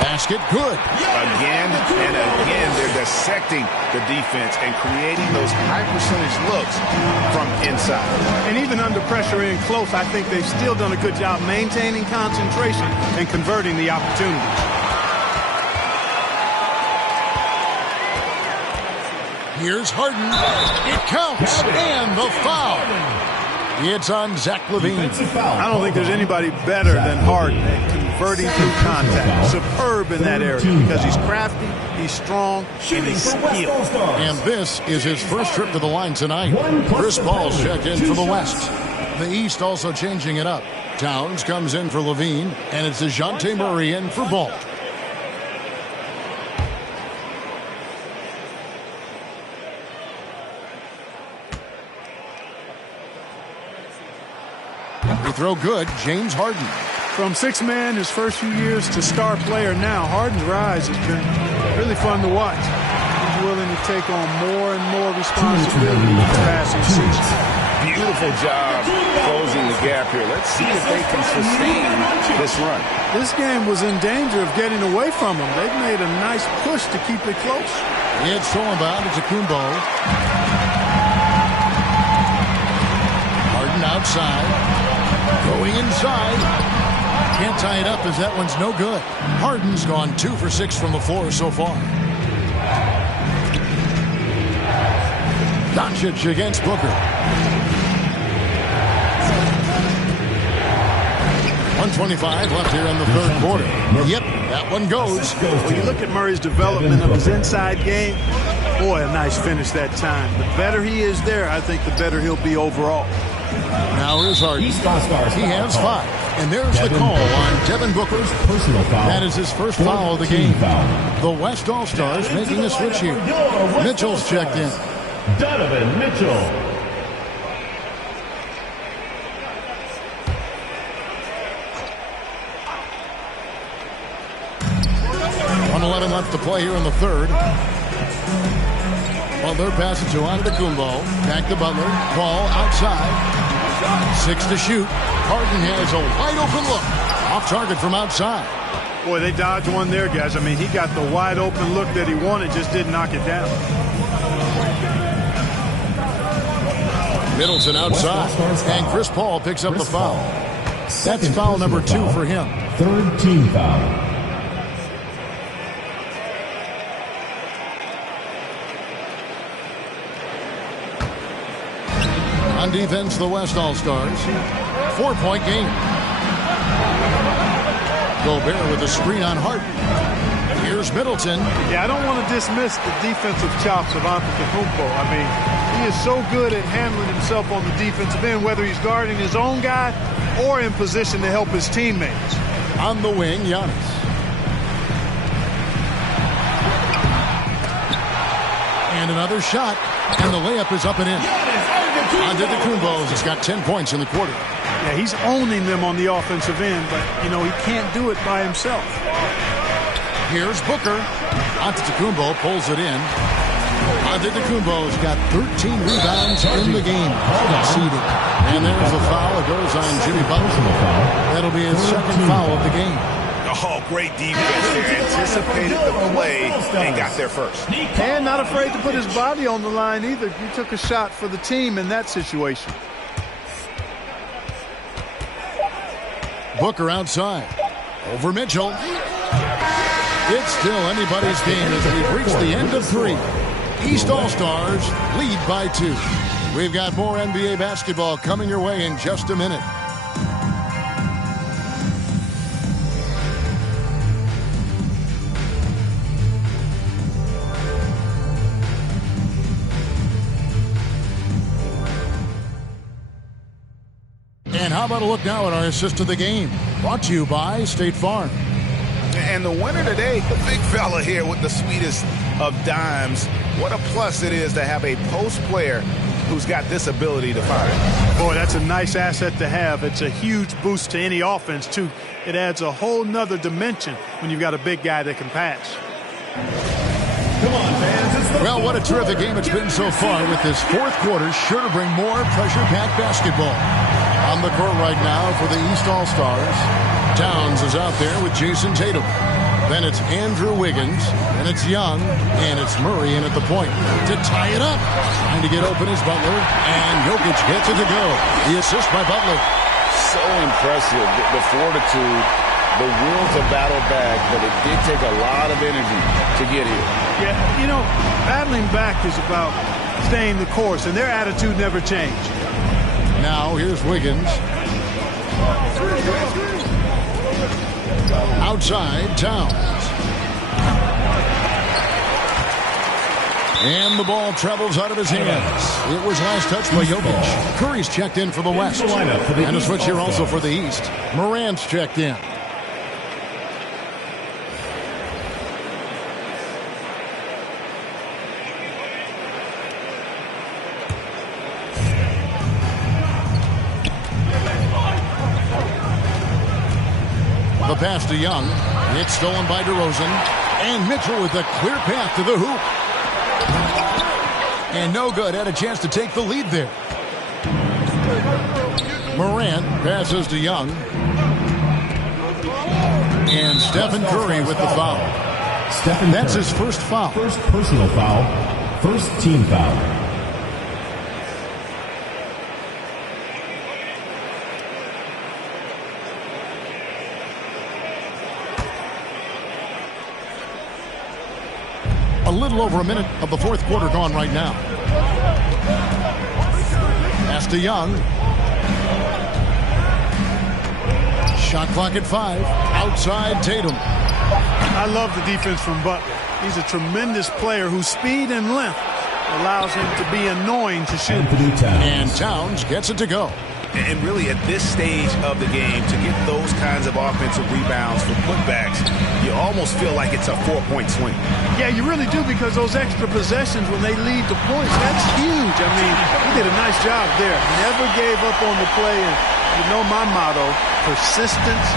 Basket good. Again and again, they're dissecting the defense and creating those high-percentage looks from inside. And even under pressure in close, I think they've still done a good job maintaining concentration and converting the opportunity. Here's Harden. It counts. And the foul. It's on Zach LaVine. I don't think there's anybody better than Harden at converting through contact. Superb in that area because he's crafty, he's strong, and he's skilled. And this is his first trip to the line tonight. Chris Paul's checked in for the West. The East also changing it up. Towns comes in for LaVine, and it's DeJounte Murray in for Ball. Throw good, James Harden. From 6-man his first few years to star player now, Harden's rise has been really fun to watch. He's willing to take on more and more responsibility each passing season. Beautiful job closing the gap here. Let's see if they can sustain this run. This game was in danger of getting away from them. They've made a nice push to keep it close. It's thrown by Antetokounmpo. Harden outside. Going inside. Can't tie it up as that one's no good. Harden's gone 2 for 6 from the floor so far. Doncic against Booker. 1:25 left here in the 3rd quarter. Yep, that one goes. When you look at Murray's development of his inside game, boy, a nice finish that time. The better he is there, I think the better he'll be overall. Now here's Harden. He has 5. And there's the call on Devin Booker. That is his first foul of the game. The West All-Stars making a switch here. Mitchell's checked in. Donovan Mitchell. .11 left to play here in the 3rd. Butler passes to Antetokounmpo. Back to Butler. Ball outside. 6 to shoot. Harden has a wide open look. Off target from outside. Boy, they dodged one there, guys. I mean, he got the wide open look that he wanted, just didn't knock it down. Middleton outside. And Chris Paul picks up the foul. That's foul number 2 for him. 3rd team foul. On defense, the West All-Stars. 4-point game. Gobert with a screen on Harden. Here's Middleton. Yeah, I don't want to dismiss the defensive chops of Antetokounmpo. I mean, he is so good at handling himself on the defensive end, whether he's guarding his own guy or in position to help his teammates. On the wing, Giannis. And another shot, and the layup is up and in. Antetokounmpo has got 10 points in the quarter. Yeah, he's owning them on the offensive end, but, you know, he can't do it by himself. Here's Booker. Antetokounmpo pulls it in. Antetokounmpo's got 13 rebounds in the game. Conceded. And there's a foul. It goes on Jimmy Butler. That'll be his 2nd foul of the game. Oh, great defense there. Anticipated the play and got there first. And not afraid to put his body on the line either. He took a shot for the team in that situation. Booker outside. Over Mitchell. It's still anybody's game as we've reached the end of 3. East All-Stars lead by 2. We've got more NBA basketball coming your way in just a minute. And how about a look now at our assist of the game? Brought to you by State Farm. And the winner today, the big fella here with the sweetest of dimes. What a plus it is to have a post player who's got this ability to fire. Boy, that's a nice asset to have. It's a huge boost to any offense, too. It adds a whole nother dimension when you've got a big guy that can pass. Come on, fans. Well, what a terrific game it's been so far, with this fourth quarter sure to bring more pressure-packed basketball. On the court right now for the East All-Stars, Towns is out there with Jason Tatum. Then it's Andrew Wiggins, and it's Young, and it's Murray in at the point to tie it up. Trying to get open is Butler, and Jokic gets it to go. The assist by Butler. So impressive, the fortitude, the will to battle back, but it did take a lot of energy to get here. Yeah, you know, battling back is about staying the course, and their attitude never changed. Now here's Wiggins. Outside, Towns. And the ball travels out of his hands. It was last touched by Jokic. Curry's checked in for the West. And a switch here also for the East. Morant's checked in. The pass to Young. It's stolen by DeRozan. And Mitchell with a clear path to the hoop. And no good. Had a chance to take the lead there. Morant passes to Young. And Stephen Curry with the foul. That's his first foul. First personal foul. First team foul. A little over a minute of the fourth quarter gone right now. Pass to Young. Shot clock at 5. Outside Tatum. I love the defense from Butler. He's a tremendous player whose speed and length allows him to be annoying to shoot. And Towns gets it to go. And really, at this stage of the game, to get those kinds of offensive rebounds for putbacks, you almost feel like it's a 4-point swing. Yeah, you really do, because those extra possessions, when they lead to points, that's huge. I mean, he did a nice job there. Never gave up on the play. And you know my motto, persistence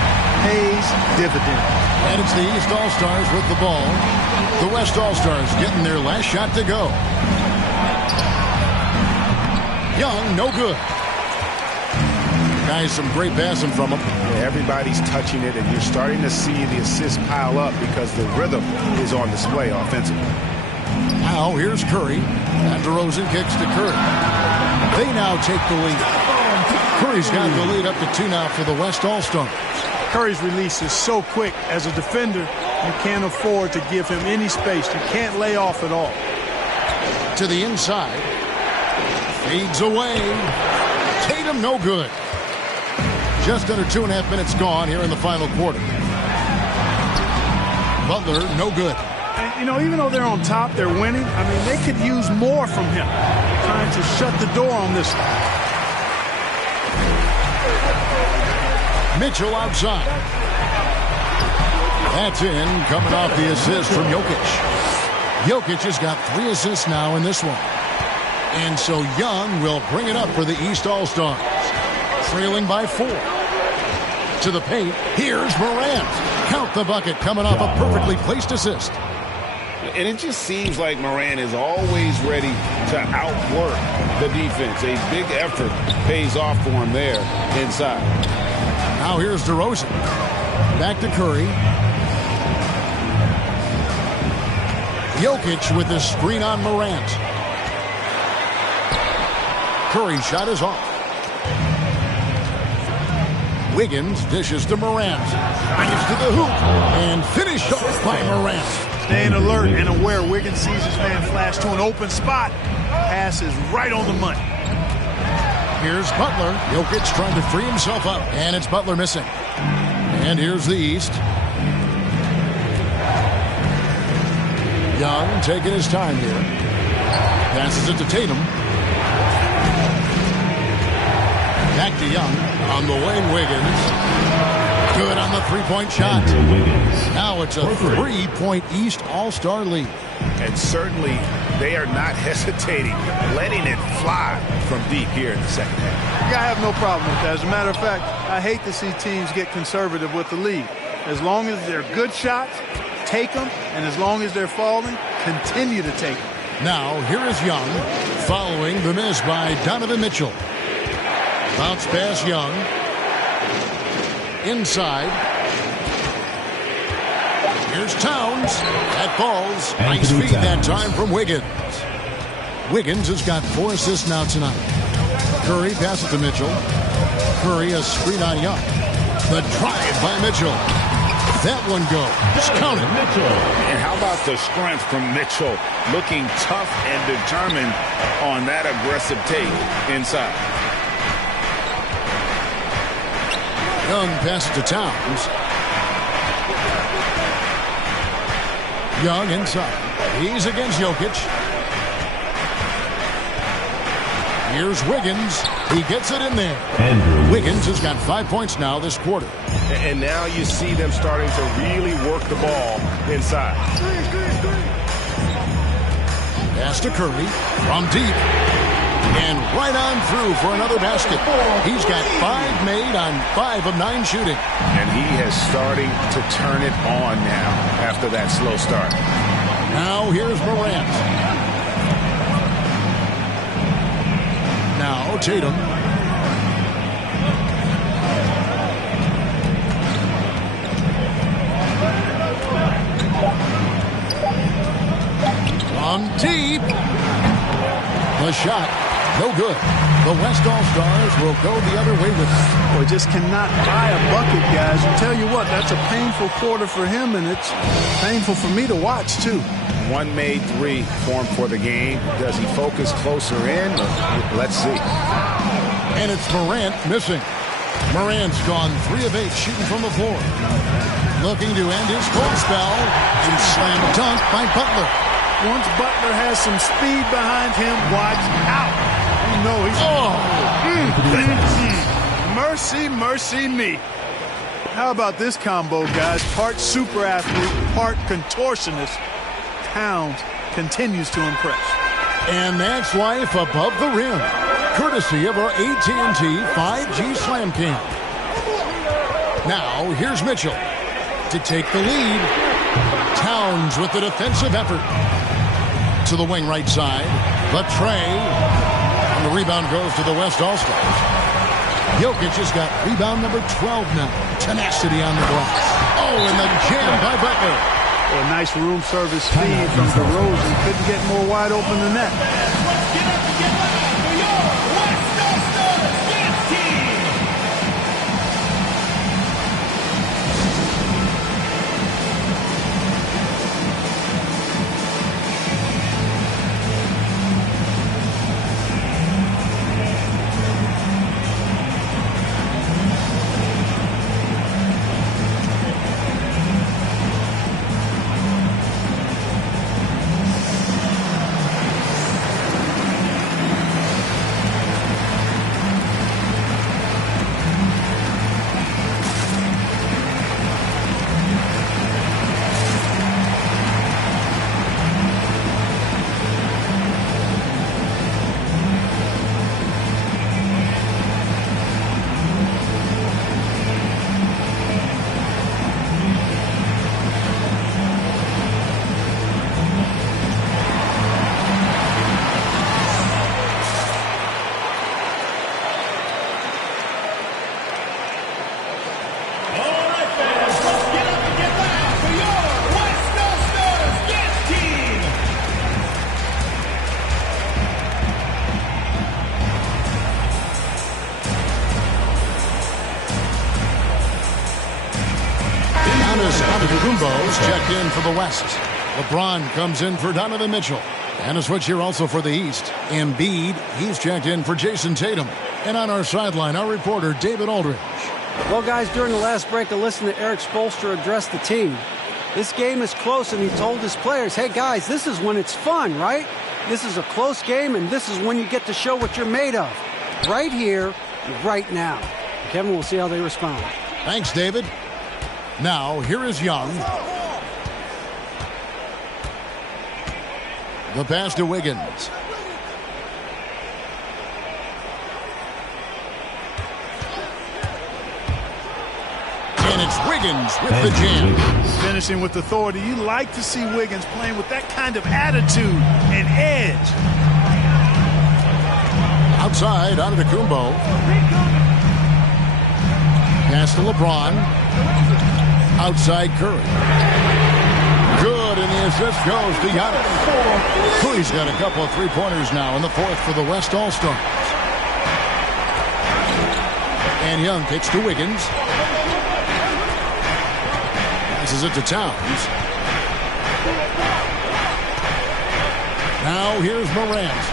pays dividends. And it's the East All-Stars with the ball. The West All-Stars getting their last shot to go. Young, no good. Guys, some great passing from him. Yeah, everybody's touching it, and you're starting to see the assists pile up because the rhythm is on display offensively. Now, here's Curry. And DeRozan kicks to Curry. They now take the lead. Curry's got the lead up to 2 now for the West All-Stars. Curry's release is so quick. As a defender, you can't afford to give him any space. You can't lay off at all. To the inside. Fades away. Tatum, no good. Just under 2.5 minutes gone here in the final quarter. Butler, no good. And, you know, even though they're on top, they're winning. I mean, they could use more from him. Trying to shut the door on this one. Mitchell outside. That's in, coming off the assist from Jokic. Jokic has got 3 assists now in this one. And so Young will bring it up for the East All-Stars. Trailing by 4. To the paint, here's Morant. Count the bucket, coming off a perfectly placed assist. And it just seems like Morant is always ready to outwork the defense. A big effort pays off for him there inside. Now here's DeRozan. Back to Curry. Jokic with the screen on Morant. Curry's shot is off. Wiggins dishes to Morant. Drives to the hoop. And finished off by Morant. Staying alert and aware. Wiggins sees his man flash to an open spot. Pass is right on the money. Here's Butler. Jokic trying to free himself up. And it's Butler missing. And here's the East. Young taking his time here. Passes it to Tatum. Back to Young on the wing. Wiggins. Good on the three-point shot. Now it's a 3-point East All-Star lead. And certainly they are not hesitating, letting it fly from deep here in the second half. I have no problem with that. As a matter of fact, I hate to see teams get conservative with the lead. As long as they're good shots, take them. And as long as they're falling, continue to take them. Now, here is Young following the miss by Donovan Mitchell. Bounce pass Young. Inside. Here's Towns. That falls. Nice feed that time from Wiggins. Wiggins has got 4 assists now tonight. Curry passes to Mitchell. Curry a screen on Young. The drive by Mitchell. That one goes. Count it. And how about the strength from Mitchell? Looking tough and determined on that aggressive take inside. Young passes to Towns. Young inside. He's against Jokic. Here's Wiggins. He gets it in there. Wiggins has got 5 points now this quarter. And now you see them starting to really work the ball inside. Pass to Curry from deep. And right on through for another basket. He's got 5 made on 5 of 9 shooting. And he has starting to turn it on now after that slow start. Now here's Morant. Now Tatum. From deep. The shot. No good. The West All-Stars will go the other way with it. Boy, just cannot buy a bucket, guys. I'll tell you what, that's a painful quarter for him, and it's painful for me to watch, too. One made 3 formed for the game. Does he focus closer in? Let's see. And it's Morant missing. Morant's gone 3 of 8 shooting from the floor. Looking to end his cold spell. And slam dunk by Butler. Once Butler has some speed behind him, watch out. You know he's... Mercy, mercy me. How about this combo, guys? Part super athlete, part contortionist. Towns continues to impress. And that's life above the rim. Courtesy of our AT&T 5G Slam Cam. Now, here's Mitchell to take the lead. Towns with the defensive effort. To the wing right side. But Trey. And the rebound goes to the West All-Stars. Jokic has got rebound number 12 now. Tenacity on the glass. Oh, and the jam by Butler. A nice room service feed from DeRozan. Couldn't get more wide open than that. Antetokounmpo's checked in for the West. LeBron comes in for Donovan Mitchell. And a switch here also for the East. Embiid, he's checked in for Jason Tatum. And on our sideline, our reporter, David Aldridge. Well, guys, during the last break, I listened to Eric Spoelstra address the team. This game is close, and he told his players, hey, guys, this is when it's fun, right? This is a close game, and this is when you get to show what you're made of. Right here, right now. Kevin, we'll see how they respond. Thanks, David. Now, here is Young. The pass to Wiggins. And it's Wiggins with the jam. Finishing with authority. You like to see Wiggins playing with that kind of attitude and edge. Outside, Antetokounmpo. Pass to LeBron. Outside, Curry. Good, and the assist goes to Giannis. Curry's got a couple of three-pointers now in the fourth for the West All-Stars. And Young kicks to Wiggins. Passes it to Towns. Now here's Morant.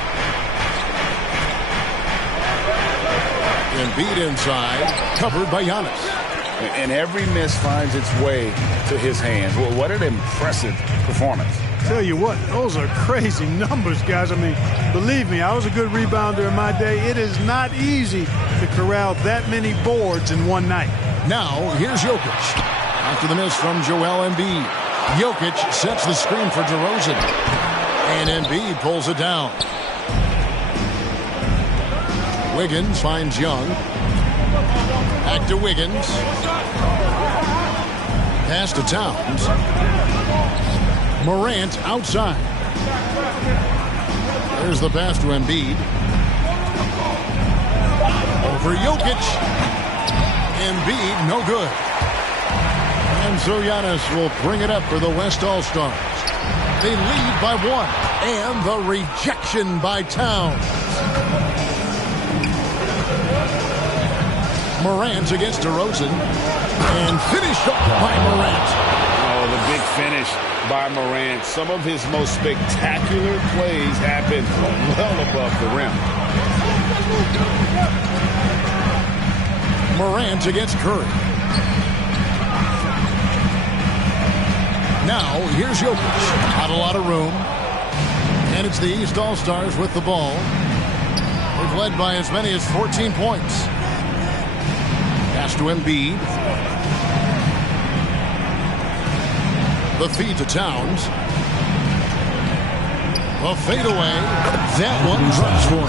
Embiid inside, covered by Giannis. And every miss finds its way to his hands. Well, what an impressive performance. Tell you what, those are crazy numbers, guys. I mean, believe me, I was a good rebounder in my day. It is not easy to corral that many boards in one night. Now, here's Jokic. After the miss from Joel Embiid. Jokic sets the screen for DeRozan. And Embiid pulls it down. Wiggins finds Young. Back to Wiggins. Pass to Towns. Morant outside. There's the pass to Embiid. Over Jokic. Embiid, no good. And so Giannis will bring it up for the West All-Stars. They lead by one. And the rejection by Towns. Morant against DeRozan. And finished off by Morant. Oh, the big finish by Morant. Some of his most spectacular plays happen well above the rim. Morant against Curry. Now, here's Jokic. Not a lot of room. And it's the East All-Stars with the ball. They've led by as many as 14 points. Pass to Embiid. The feed to Towns. A fadeaway. That one drops for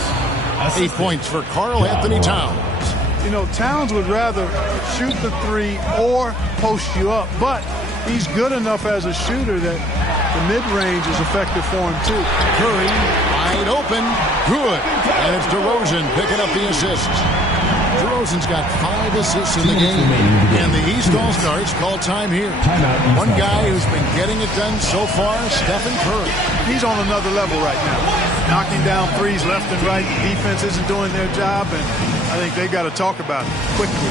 him. 8 points for Karl Anthony Towns. You know, Towns would rather shoot the three or post you up, but he's good enough as a shooter that the mid-range is effective for him, too. Curry, wide open, good. And it's DeRozan picking up the assist. DeRozan's got 5 assists in the game. And the East All-Stars call time here. One guy who's been getting it done so far, Stephen Curry. He's on another level right now. Knocking down threes left and right. The defense isn't doing their job, and I think they got to talk about it quickly.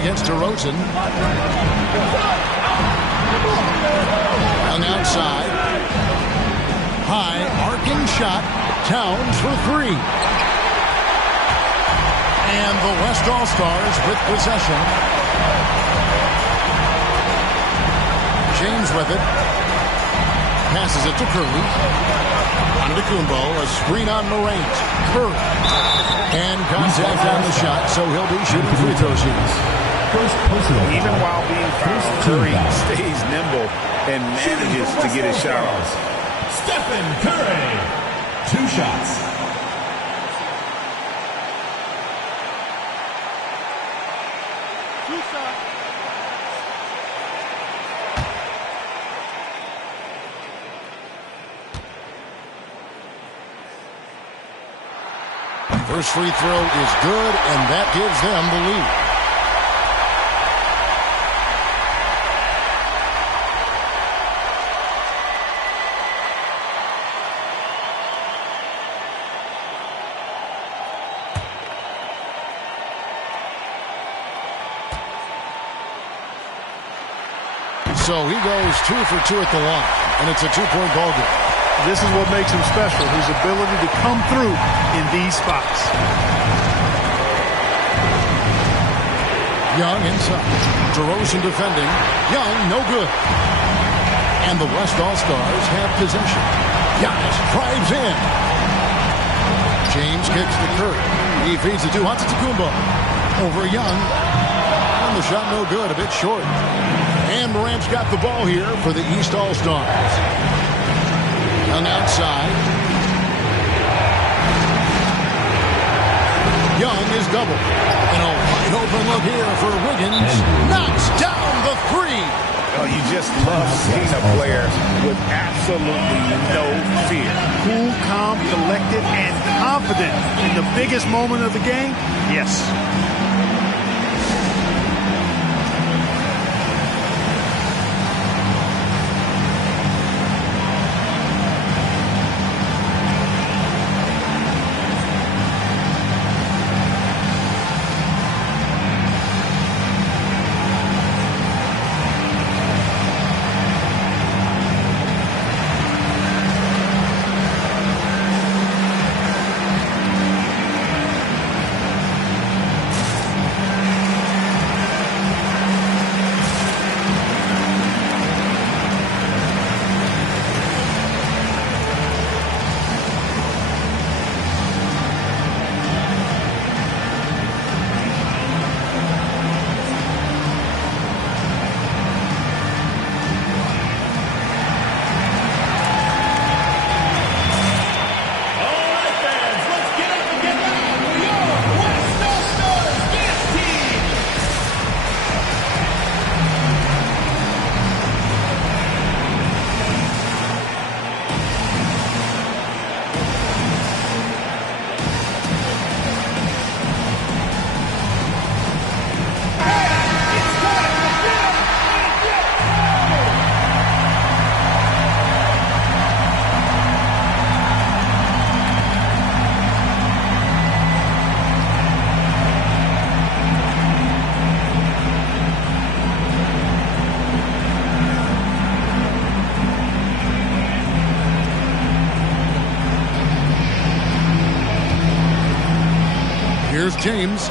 against DeRozan. Young outside. High, arcing shot. Towns for three. And the West All-Stars with possession. James with it. Passes it to Curry. Antetokounmpo, a screen on Morant. Curry. And contact on the shot, so he'll be shooting free throws here. Even while being fouled, Curry stays nimble and manages to get his shot off. Stephen Curry. 2 shots. First free throw is good, and that gives them the lead. So he goes 2 for 2 at the line, and it's a 2-point ball game. This is what makes him special, his ability to come through in these spots. Young inside. DeRozan defending. Young, no good. And the West All-Stars have possession. Giannis drives in. James kicks to Curry. He feeds it to Antetokounmpo. Over Young. And the shot no good, a bit short. And Morant's got the ball here for the East All-Stars. Young outside. Young is double. And a wide open look here for Wiggins. Knocks down the three. Oh, you just love seeing a player with absolutely no fear. Cool, calm, collected, and confident in the biggest moment of the game. Yes. Here's James.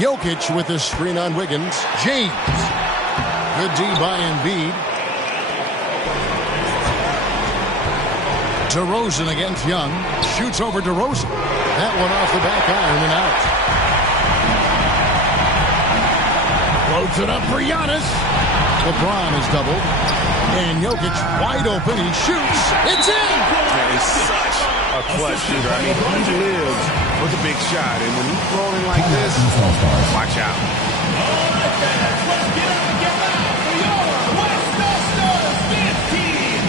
Jokic with the screen on Wiggins. James. Good D by Embiid. DeRozan against Young. Shoots over DeRozan. That one off the back iron and out. Floats it up for Giannis. LeBron is doubled. And Jokic wide open. He shoots. It's in. Man, he's such a clutch shooter. I mean, he lives for the big shot. And when he's rolling like this, watch out. All right, fans, let's get up and get loud for your West All-Stars dance team.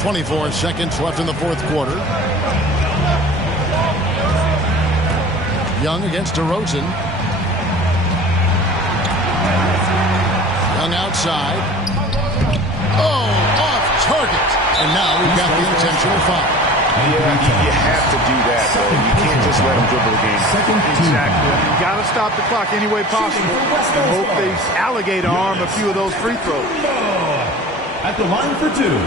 24 seconds left in the fourth quarter. Young against DeRozan. Young outside. Oh, off target. And now we've got the intentional foul. Yeah, you have to do that, though. You can't just let them dribble the game. Exactly. You got to stop the clock any way possible. And hope they alligator arm a few of those free throws. At the line for two.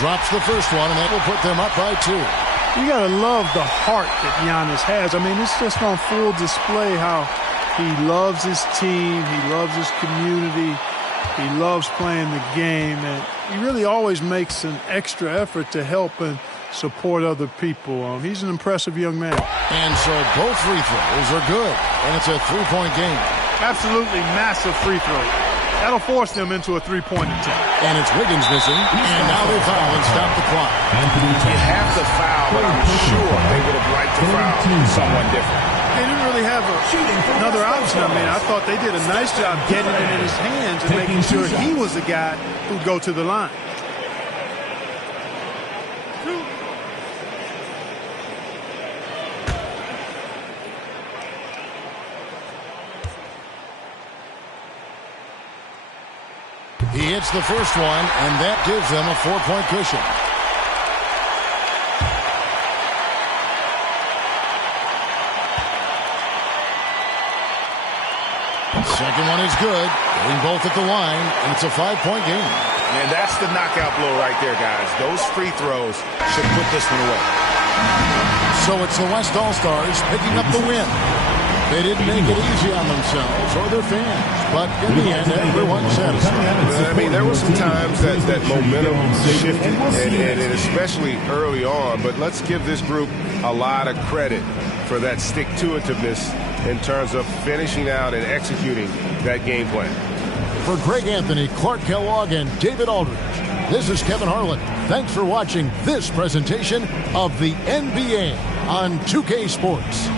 Drops the first one, and that will put them up by 2. You got to love the heart that Giannis has. I mean, it's just on full display how he loves his team, he loves his community, he loves playing the game, and he really always makes an extra effort to help and support other people. He's an impressive young man. And so both free throws are good, and it's a three-point game. Absolutely massive free throw. That'll force them into a three-point attempt. And it's Wiggins missing, and now they foul and stop the clock. You have to foul, but I'm sure they would have liked to foul someone different. They didn't really have another option. I mean, I thought they did a nice job getting it in his hands and making sure he was the guy who'd go to the line. He hits the first one, and that gives them a 4-point cushion. Second one is good. Getting both at the line, and it's a 5-point game. And that's the knockout blow right there, guys. Those free throws should put this one away. So it's the West All-Stars picking up the win. They didn't make it easy on themselves or their fans, but in the end, everyone's satisfied. I mean, there were some times that momentum shifted, and especially early on, but let's give this group a lot of credit for that stick-to-itiveness in terms of finishing out and executing that game plan. For Greg Anthony, Clark Kellogg, and David Aldridge, this is Kevin Harlan. Thanks for watching this presentation of the NBA on 2K Sports.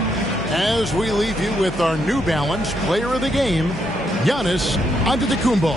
As we leave you with our New Balance Player of the Game, Giannis Antetokounmpo.